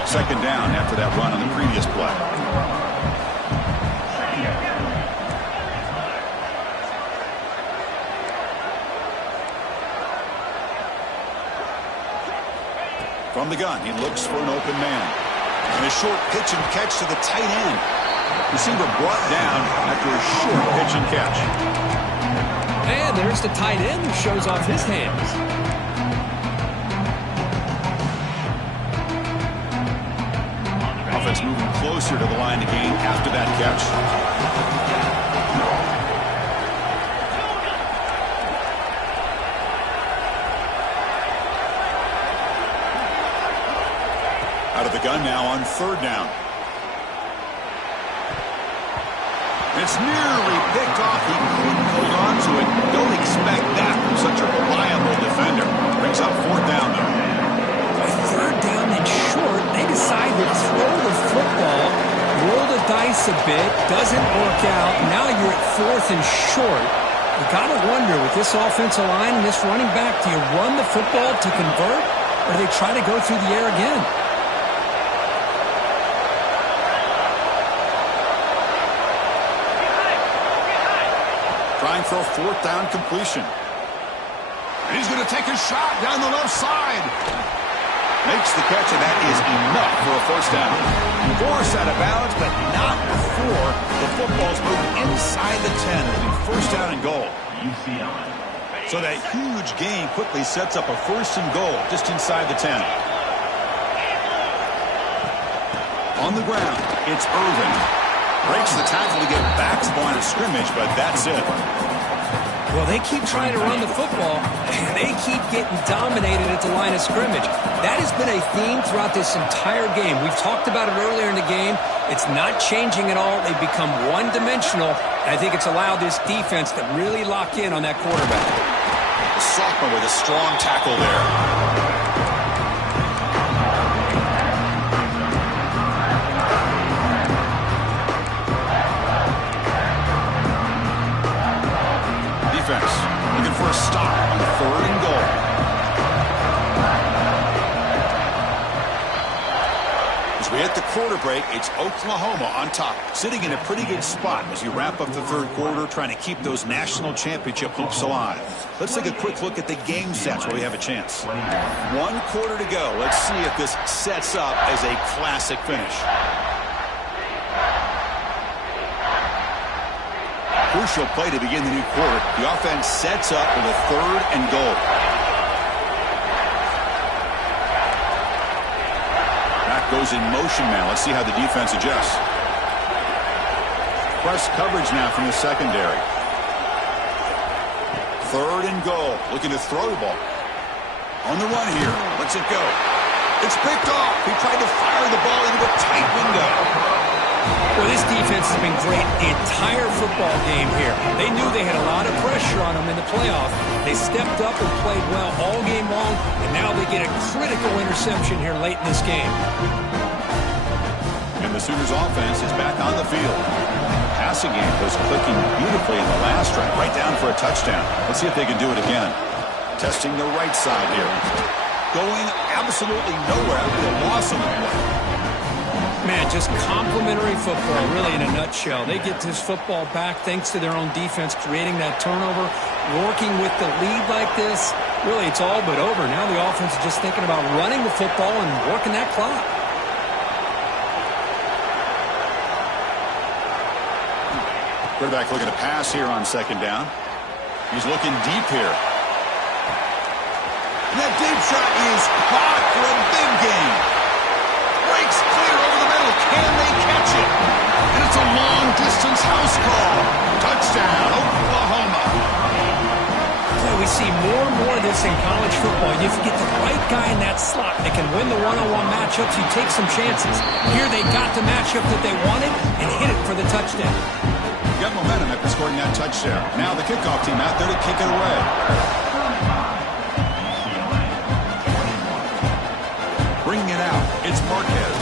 Second down after that run on the previous play. From the gun, he looks for an open man. And a short pitch and catch to the tight end. Receiver brought down after a short pitch and catch. And there's the tight end who shows off his hands. Offense moving closer to the line of game after that catch. Out of the gun now on third down. It's nearly picked off. He couldn't hold on to it. Don't expect that from such a reliable defender. Brings up fourth down, though. Third down and short. They decide to throw the football, roll the dice a bit, doesn't work out. Now you're at fourth and short. You got to wonder, with this offensive line and this running back, do you run the football to convert, or do they try to go through the air again? Trying for a fourth down completion. And he's going to take a shot down the left side. Makes the catch, and that is enough for a first down. Force out of bounds, but not before the football's moved inside the 10. It'll be first down and goal. So that huge gain quickly sets up a first and goal just inside the 10. On the ground, it's Irvin. Breaks the tackle to get back to the line of scrimmage, but that's it. Well, they keep trying to run the football, and they keep getting dominated at the line of scrimmage. That has been a theme throughout this entire game. We've talked about it earlier in the game. It's not changing at all. They've become one-dimensional, and I think it's allowed this defense to really lock in on that quarterback. The sophomore with a strong tackle there. Looking for a stop on third and goal. As we hit the quarter break, it's Oklahoma on top, sitting in a pretty good spot as you wrap up the third quarter, trying to keep those national championship hopes alive. Let's take a quick look at the game sets where we have a chance. 1 quarter to go. Let's see if this sets up as a classic finish. Crucial play to begin the new quarter. The offense sets up with a third and goal. That goes in motion now. Let's see how the defense adjusts. Press coverage now from the secondary. Third and goal. Looking to throw the ball. On the run here. Lets it go. It's picked off. He tried to fire the ball into a tight window. Well, this defense has been great the entire football game here. They knew they had a lot of pressure on them in the playoff. They stepped up and played well all game long, and now they get a critical interception here late in this game. And the Sooners offense is back on the field. Passing game was clicking beautifully in the last drive, right down for a touchdown. Let's see if they can do it again. Testing the right side here. Going absolutely nowhere after the loss of the play. Man, just complimentary football, really, in a nutshell. They get this football back thanks to their own defense, creating that turnover, working with the lead like this. Really, it's all but over. Now the offense is just thinking about running the football and working that clock. Quarterback looking to pass here on second down. He's looking deep here. And that deep shot is caught for a big gain. Breaks clear over the middle. Can they catch it? And it's a long-distance house call. Touchdown, Oklahoma. this in college football. If you get the right guy in that slot that can win the one-on-one matchups, you take some chances. Here they got the matchup that they wanted and hit it for the touchdown. Got momentum after scoring that touchdown. Now the kickoff team out there to kick it away. Bringing it out, it's Marquez.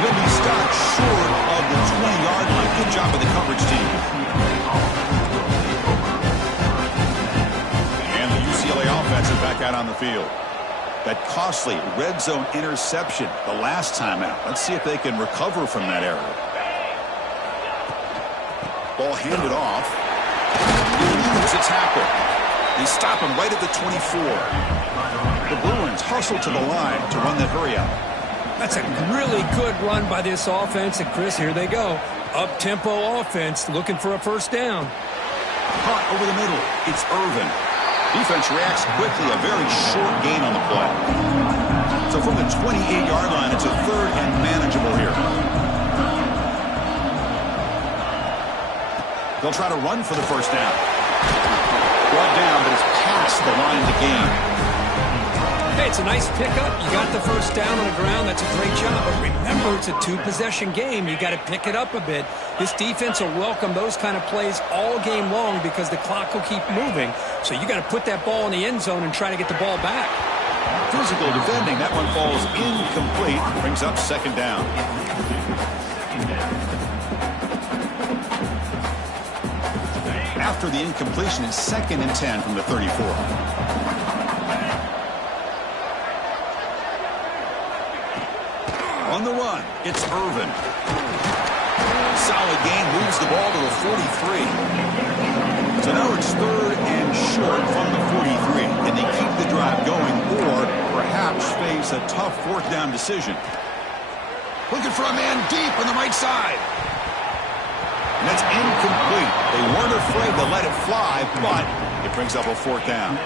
He'll be stopped short of the 20-yard line. Good job by the coverage team. And the UCLA offense is back out on the field. That costly red zone interception the last time out. Let's see if they can recover from that error. Ball handed off. He eludes a tackle. They stop him right at the 24. The Bruins hustle to the line to run that hurry out. That's a really good run by this offense. And, Chris, here they go. Up-tempo offense looking for a first down. Caught over the middle. It's Irvin. Defense reacts quickly. A very short gain on the play. So from the 28-yard line, it's a third and manageable here. They'll try to run for the first down. Brought down, but it's past the line to gain. Hey, it's a nice pickup. You got the first down on the ground. That's a great job. But remember, it's a two-possession game. You got to pick it up a bit. This defense will welcome those kind of plays all game long because the clock will keep moving. So you got to put that ball in the end zone and try to get the ball back. Physical defending. That one falls incomplete. Brings up second down. After the incompletion, it's 2nd and 10 from the 34. On the run, it's Irvin. Solid gain, moves the ball to the 43. So now it's 3rd and short from the 43. Can they keep the drive going or perhaps face a tough 4th down decision? Looking for a man deep on the right side. And that's incomplete. They weren't afraid to let it fly, but it brings up a 4th down.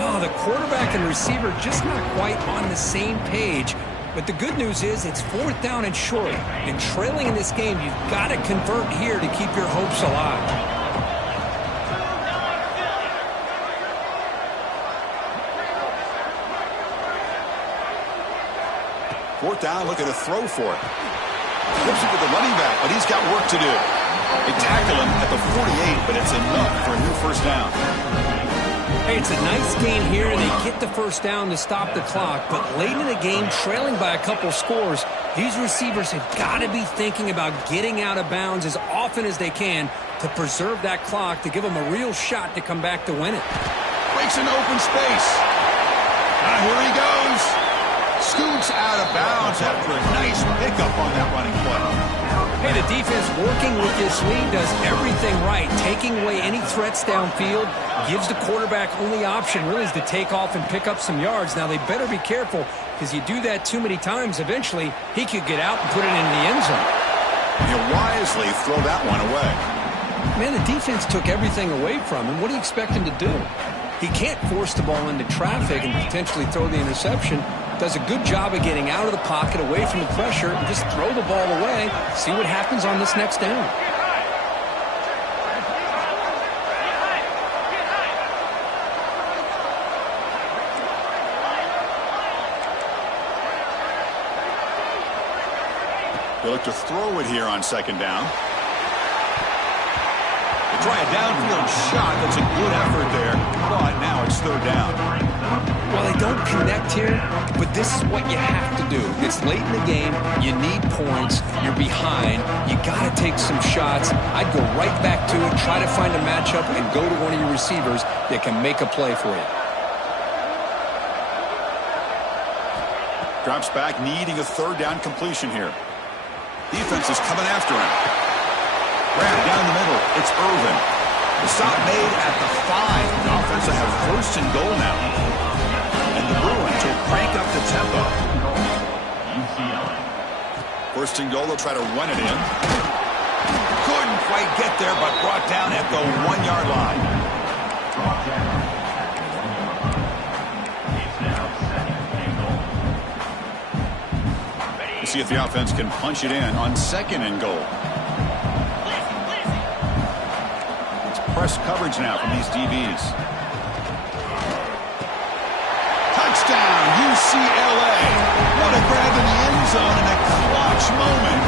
Oh, the quarterback and receiver just not quite on the same page. But the good news is it's 4th down and short. And trailing in this game, you've got to convert here to keep your hopes alive. Fourth down, look at a throw for it. Flips it to the running back, but he's got work to do. They tackle him at the 48, but it's enough for a new first down. Hey, it's a nice gain here, and they get the first down to stop the clock. But late in the game, trailing by a couple scores, these receivers have got to be thinking about getting out of bounds as often as they can to preserve that clock, to give them a real shot to come back to win it. Breaks an open space. Here he goes. Scoots out of bounds after a nice pickup on that running play. Hey, the defense working with this lead does everything right. Taking away any threats downfield gives the quarterback only option really is to take off and pick up some yards. Now, they better be careful because you do that too many times, eventually he could get out and put it in the end zone. He'll wisely throw that one away. Man, the defense took everything away from him. What do you expect him to do? He can't force the ball into traffic and potentially throw the interception. Does a good job of getting out of the pocket, away from the pressure, and just throw the ball away. See what happens on this next down. They look to throw it here on second down. They try a downfield shot. That's a good effort there, but now it's third down. Well, they don't connect here, but this is what you have to do. It's late in the game. You need points. You're behind. You got to take some shots. I'd go right back to it, try to find a matchup, and go to one of your receivers that can make a play for you. Drops back, needing a third down completion here. Defense is coming after him. Grab down the middle. It's Irvin. The stop made at the 5. The offense will have first and goal now. And the Bruins will crank up the tempo. First and goal, they'll try to run it in. Couldn't quite get there, but brought down at the 1-yard line. We'll see if the offense can punch it in on second and goal. It's press coverage now from these DBs. Touchdown, UCLA. What a grab in the end zone in a clutch moment.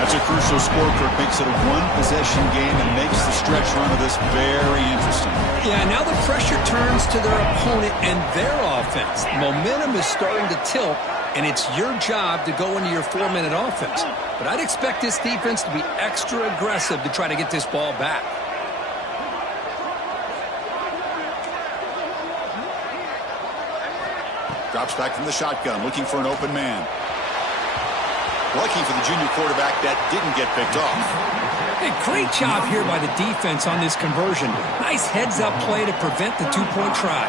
That's a crucial score, Kirk. Makes it a one-possession game and makes the stretch run of this very interesting. Yeah, now the pressure turns to their opponent and their offense. Momentum is starting to tilt, and it's your job to go into your 4-minute offense. But I'd expect this defense to be extra aggressive to try to get this ball back. Drops back from the shotgun, looking for an open man. Lucky for the junior quarterback, that didn't get picked off. Hey, great job here by the defense on this conversion. Nice heads-up play to prevent the two-point try.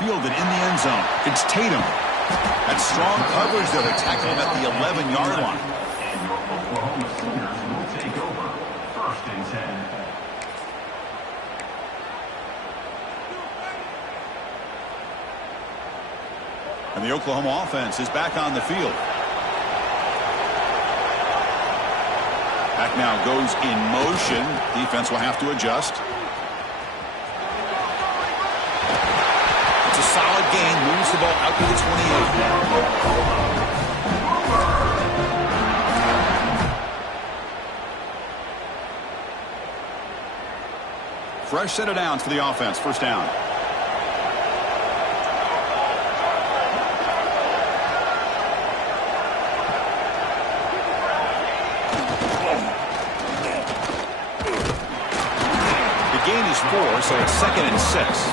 Fielded in the end zone. It's Tatum. That's strong coverage there to tackle him at the 11-yard line. And your Oklahoma Sooners will take over. 1st and 10. And the Oklahoma offense is back on the field. Back now goes in motion. Defense will have to adjust. It's a solid gain. Moves the ball out to the 28. Fresh set of downs for the offense. 1st down. Gain is 4, so it's 2nd and 6.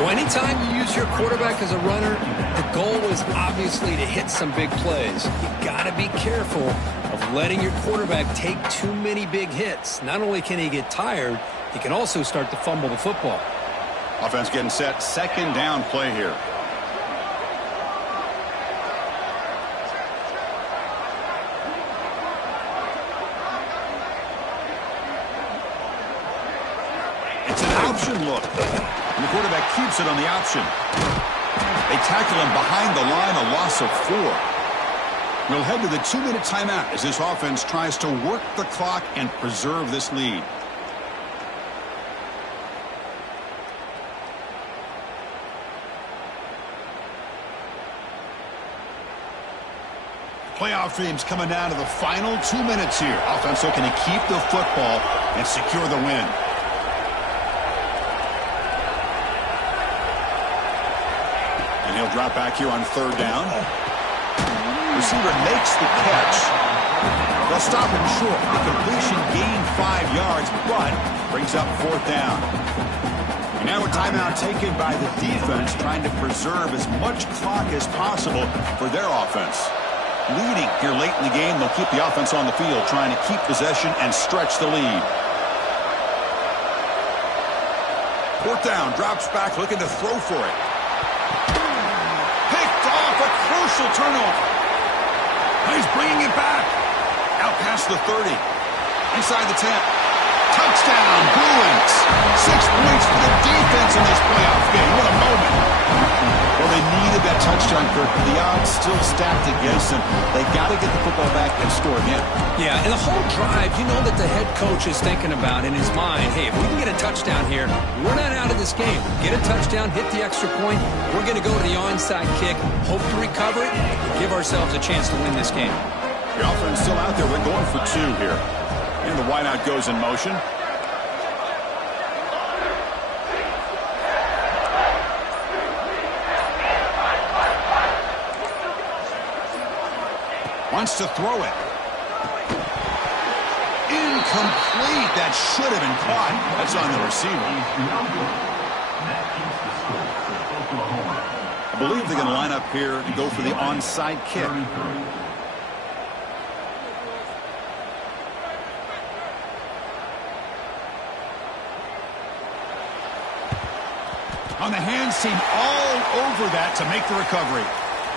Well, anytime you use your quarterback as a runner, the goal is obviously to hit some big plays. You got to be careful of letting your quarterback take too many big hits. Not only can he get tired, he can also start to fumble the football. Offense getting set. 2nd down play here. Look, and the quarterback keeps it on the option. They tackle him behind the line, a loss of 4. We'll head to the 2-minute timeout as this offense tries to work the clock and preserve this lead. Playoff dreams coming down to the final 2 minutes here. Offense looking to keep the football and secure the win. He'll drop back here on 3rd down. Receiver makes the catch. They'll stop him short. The completion gained 5 yards, but brings up 4th down. And now a timeout taken by the defense, trying to preserve as much clock as possible for their offense. Leading here late in the game, they'll keep the offense on the field, trying to keep possession and stretch the lead. 4th down, drops back, looking to throw for it. A crucial turnover. He's bringing it back. Out past the 30. Inside the 10. Touchdown, Bruins. 6 points for the defense in this playoff game. What a moment. Well, they needed that touchdown, Kirk. The odds still stacked against them. They got to get the football back and score again. Yeah, and the whole drive, you know that the head coach is thinking about in his mind, hey, if we can get a touchdown here, we're not out of this game. Get a touchdown, hit the extra point. We're going to go to the onside kick, hope to recover it, and give ourselves a chance to win this game. The offense still out there. We're going for 2 here. And the wideout goes in motion. Wants to throw it. Incomplete. That should have been caught. That's on the receiver. I believe they're going to line up here and go for the onside kick. On the hands team all over that to make the recovery.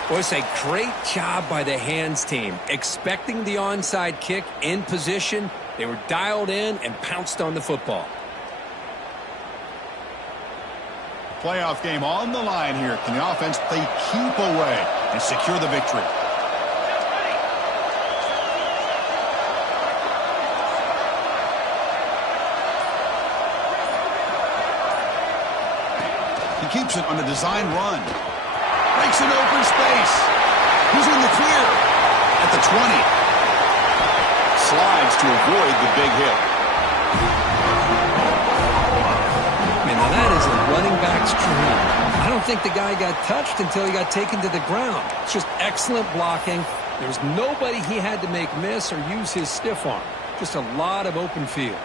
Well, it's a great job by the hands team. Expecting the onside kick in position, they were dialed in and pounced on the football. Playoff game on the line here. Can the offense play keep away and secure the victory? He keeps it on a design run. Breaks an open space. He's in the clear at the 20. Slides to avoid the big hit. Man, now that is a running back's dream. I don't think the guy got touched until he got taken to the ground. It's just excellent blocking. There was nobody he had to make miss or use his stiff arm. Just a lot of open field.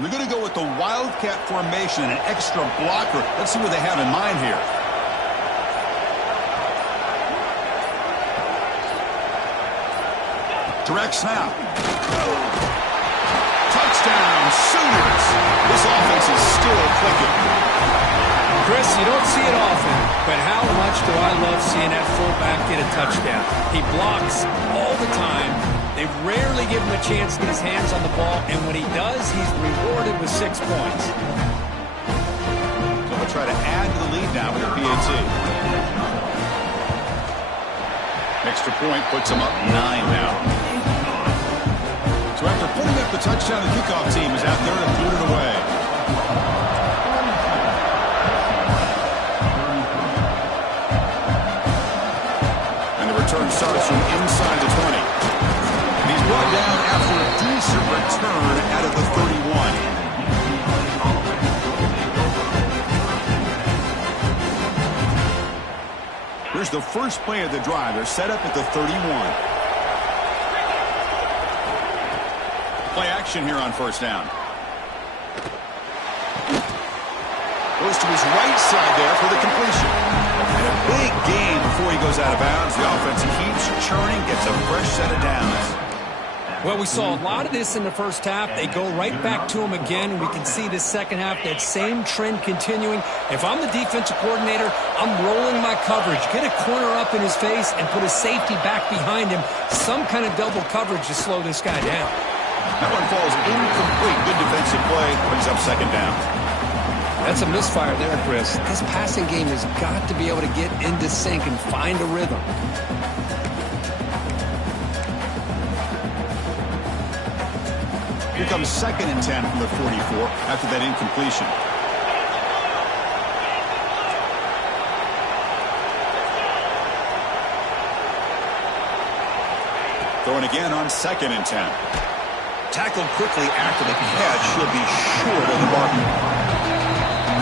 We're going to go with the Wildcat formation, an extra blocker. Let's see what they have in mind here. Direct snap. Touchdown, Sooners. This offense is still clicking. Chris, you don't see it often, but how much do I love seeing that fullback get a touchdown. He blocks all the time. They rarely give him a chance to get his hands on the ball, and when he does, he's rewarded with 6 points. So we'll try to add to the lead now with a PAT. Extra point puts him up 9 now. So after putting up the touchdown, the kickoff team is out there to boot it away. And the return starts from inside the 20. He's brought down after a decent return out of the 31. Here's the first play of the drive. They're set up at the 31. Play action here on first down. Goes to his right side there for the completion. And a big gain before he goes out of bounds. The offense keeps churning, gets a fresh set of downs. Well, we saw a lot of this in the first half. They go right back to him again, and we can see this second half, that same trend continuing. If I'm the defensive coordinator, I'm rolling my coverage. Get a corner up in his face and put a safety back behind him. Some kind of double coverage to slow this guy down. That one falls incomplete. Good defensive play. Brings up second down. That's a misfire there, Chris. This passing game has got to be able to get into sync and find a rhythm. Here comes 2nd and 10 from the 44 after that incompletion. Throwing again on 2nd and 10. Tackled quickly after the catch. He'll be short of the mark.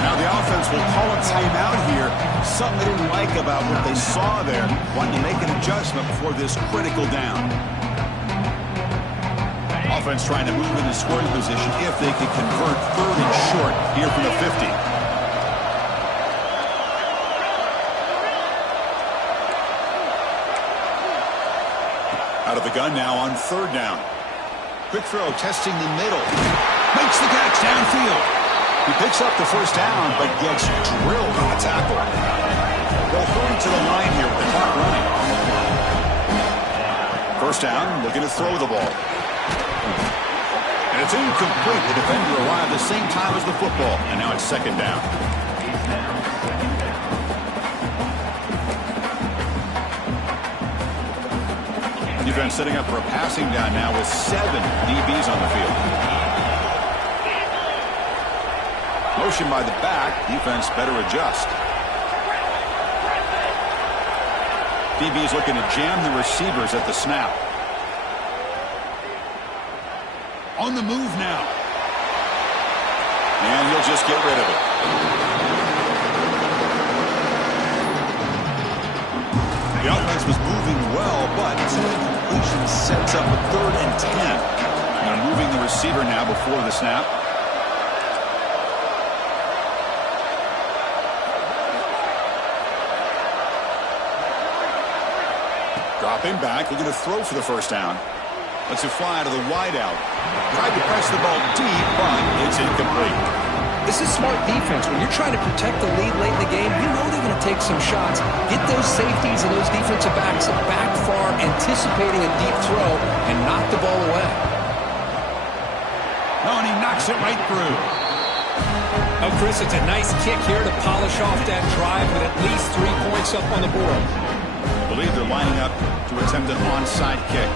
Now the offense will call a timeout here. Something they didn't like about what they saw there. Wanting to make an adjustment before this critical down. Offense trying to move into scoring position if they can convert 3rd and short here from the 50. Out of the gun now on 3rd down. Quick throw testing the middle. Makes the catch downfield. He picks up the first down but gets drilled on the tackle. They'll throw him to the line here with the clock running. First down, looking to throw the ball. And it's incomplete. The defender arrived the same time as the football. And now it's 2nd down. Defense setting up for a passing down now with 7 DBs on the field. Motion by the back. Defense better adjust. DB's looking to jam the receivers at the snap. On the move now. And he'll just get rid of it. The offense was moving well, but incompletion sets up a 3rd and 10. They're moving the receiver now before the snap. Dropping back, looking to throw for the first down. Lets it fly to the wideout. Tried to press the ball deep, but it's incomplete. This is smart defense. When you're trying to protect the lead late in the game, you know they're going to take some shots. Get those safeties and those defensive backs back far, anticipating a deep throw, and knock the ball away. Oh, and he knocks it right through. Oh, Chris, it's a nice kick here to polish off that drive with at least 3 points up on the board. I believe they're lining up to attempt an onside kick.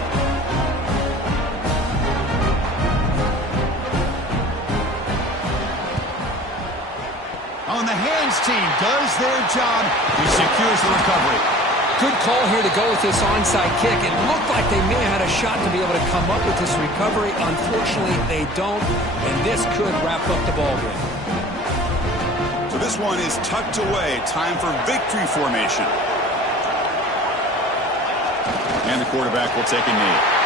hands team does their job. He secures the recovery. Good call here to go with this onside kick. It looked like they may have had a shot to be able to come up with this recovery. Unfortunately, they don't, and this could wrap up the ball game. So this one is tucked away. Time for victory formation. And the quarterback will take a knee.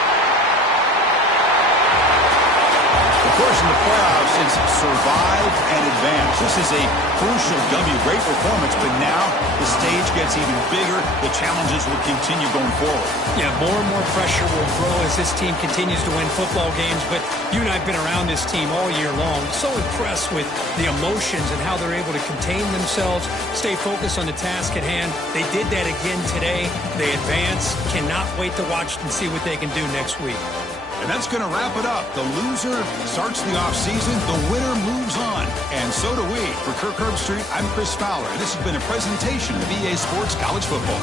Of course, in the playoffs, it's survive and advance. This is a crucial W. Great performance, but now the stage gets even bigger. The challenges will continue going forward. Yeah, more and more pressure will grow as this team continues to win football games, but you and I have been around this team all year long. So impressed with the emotions and how they're able to contain themselves, stay focused on the task at hand. They did that again today. They advance. Cannot wait to watch and see what they can do next week. And that's going to wrap it up. The loser starts the offseason. The winner moves on. And so do we. For Kirk Herbstreit, I'm Chris Fowler. And this has been a presentation of EA Sports College Football.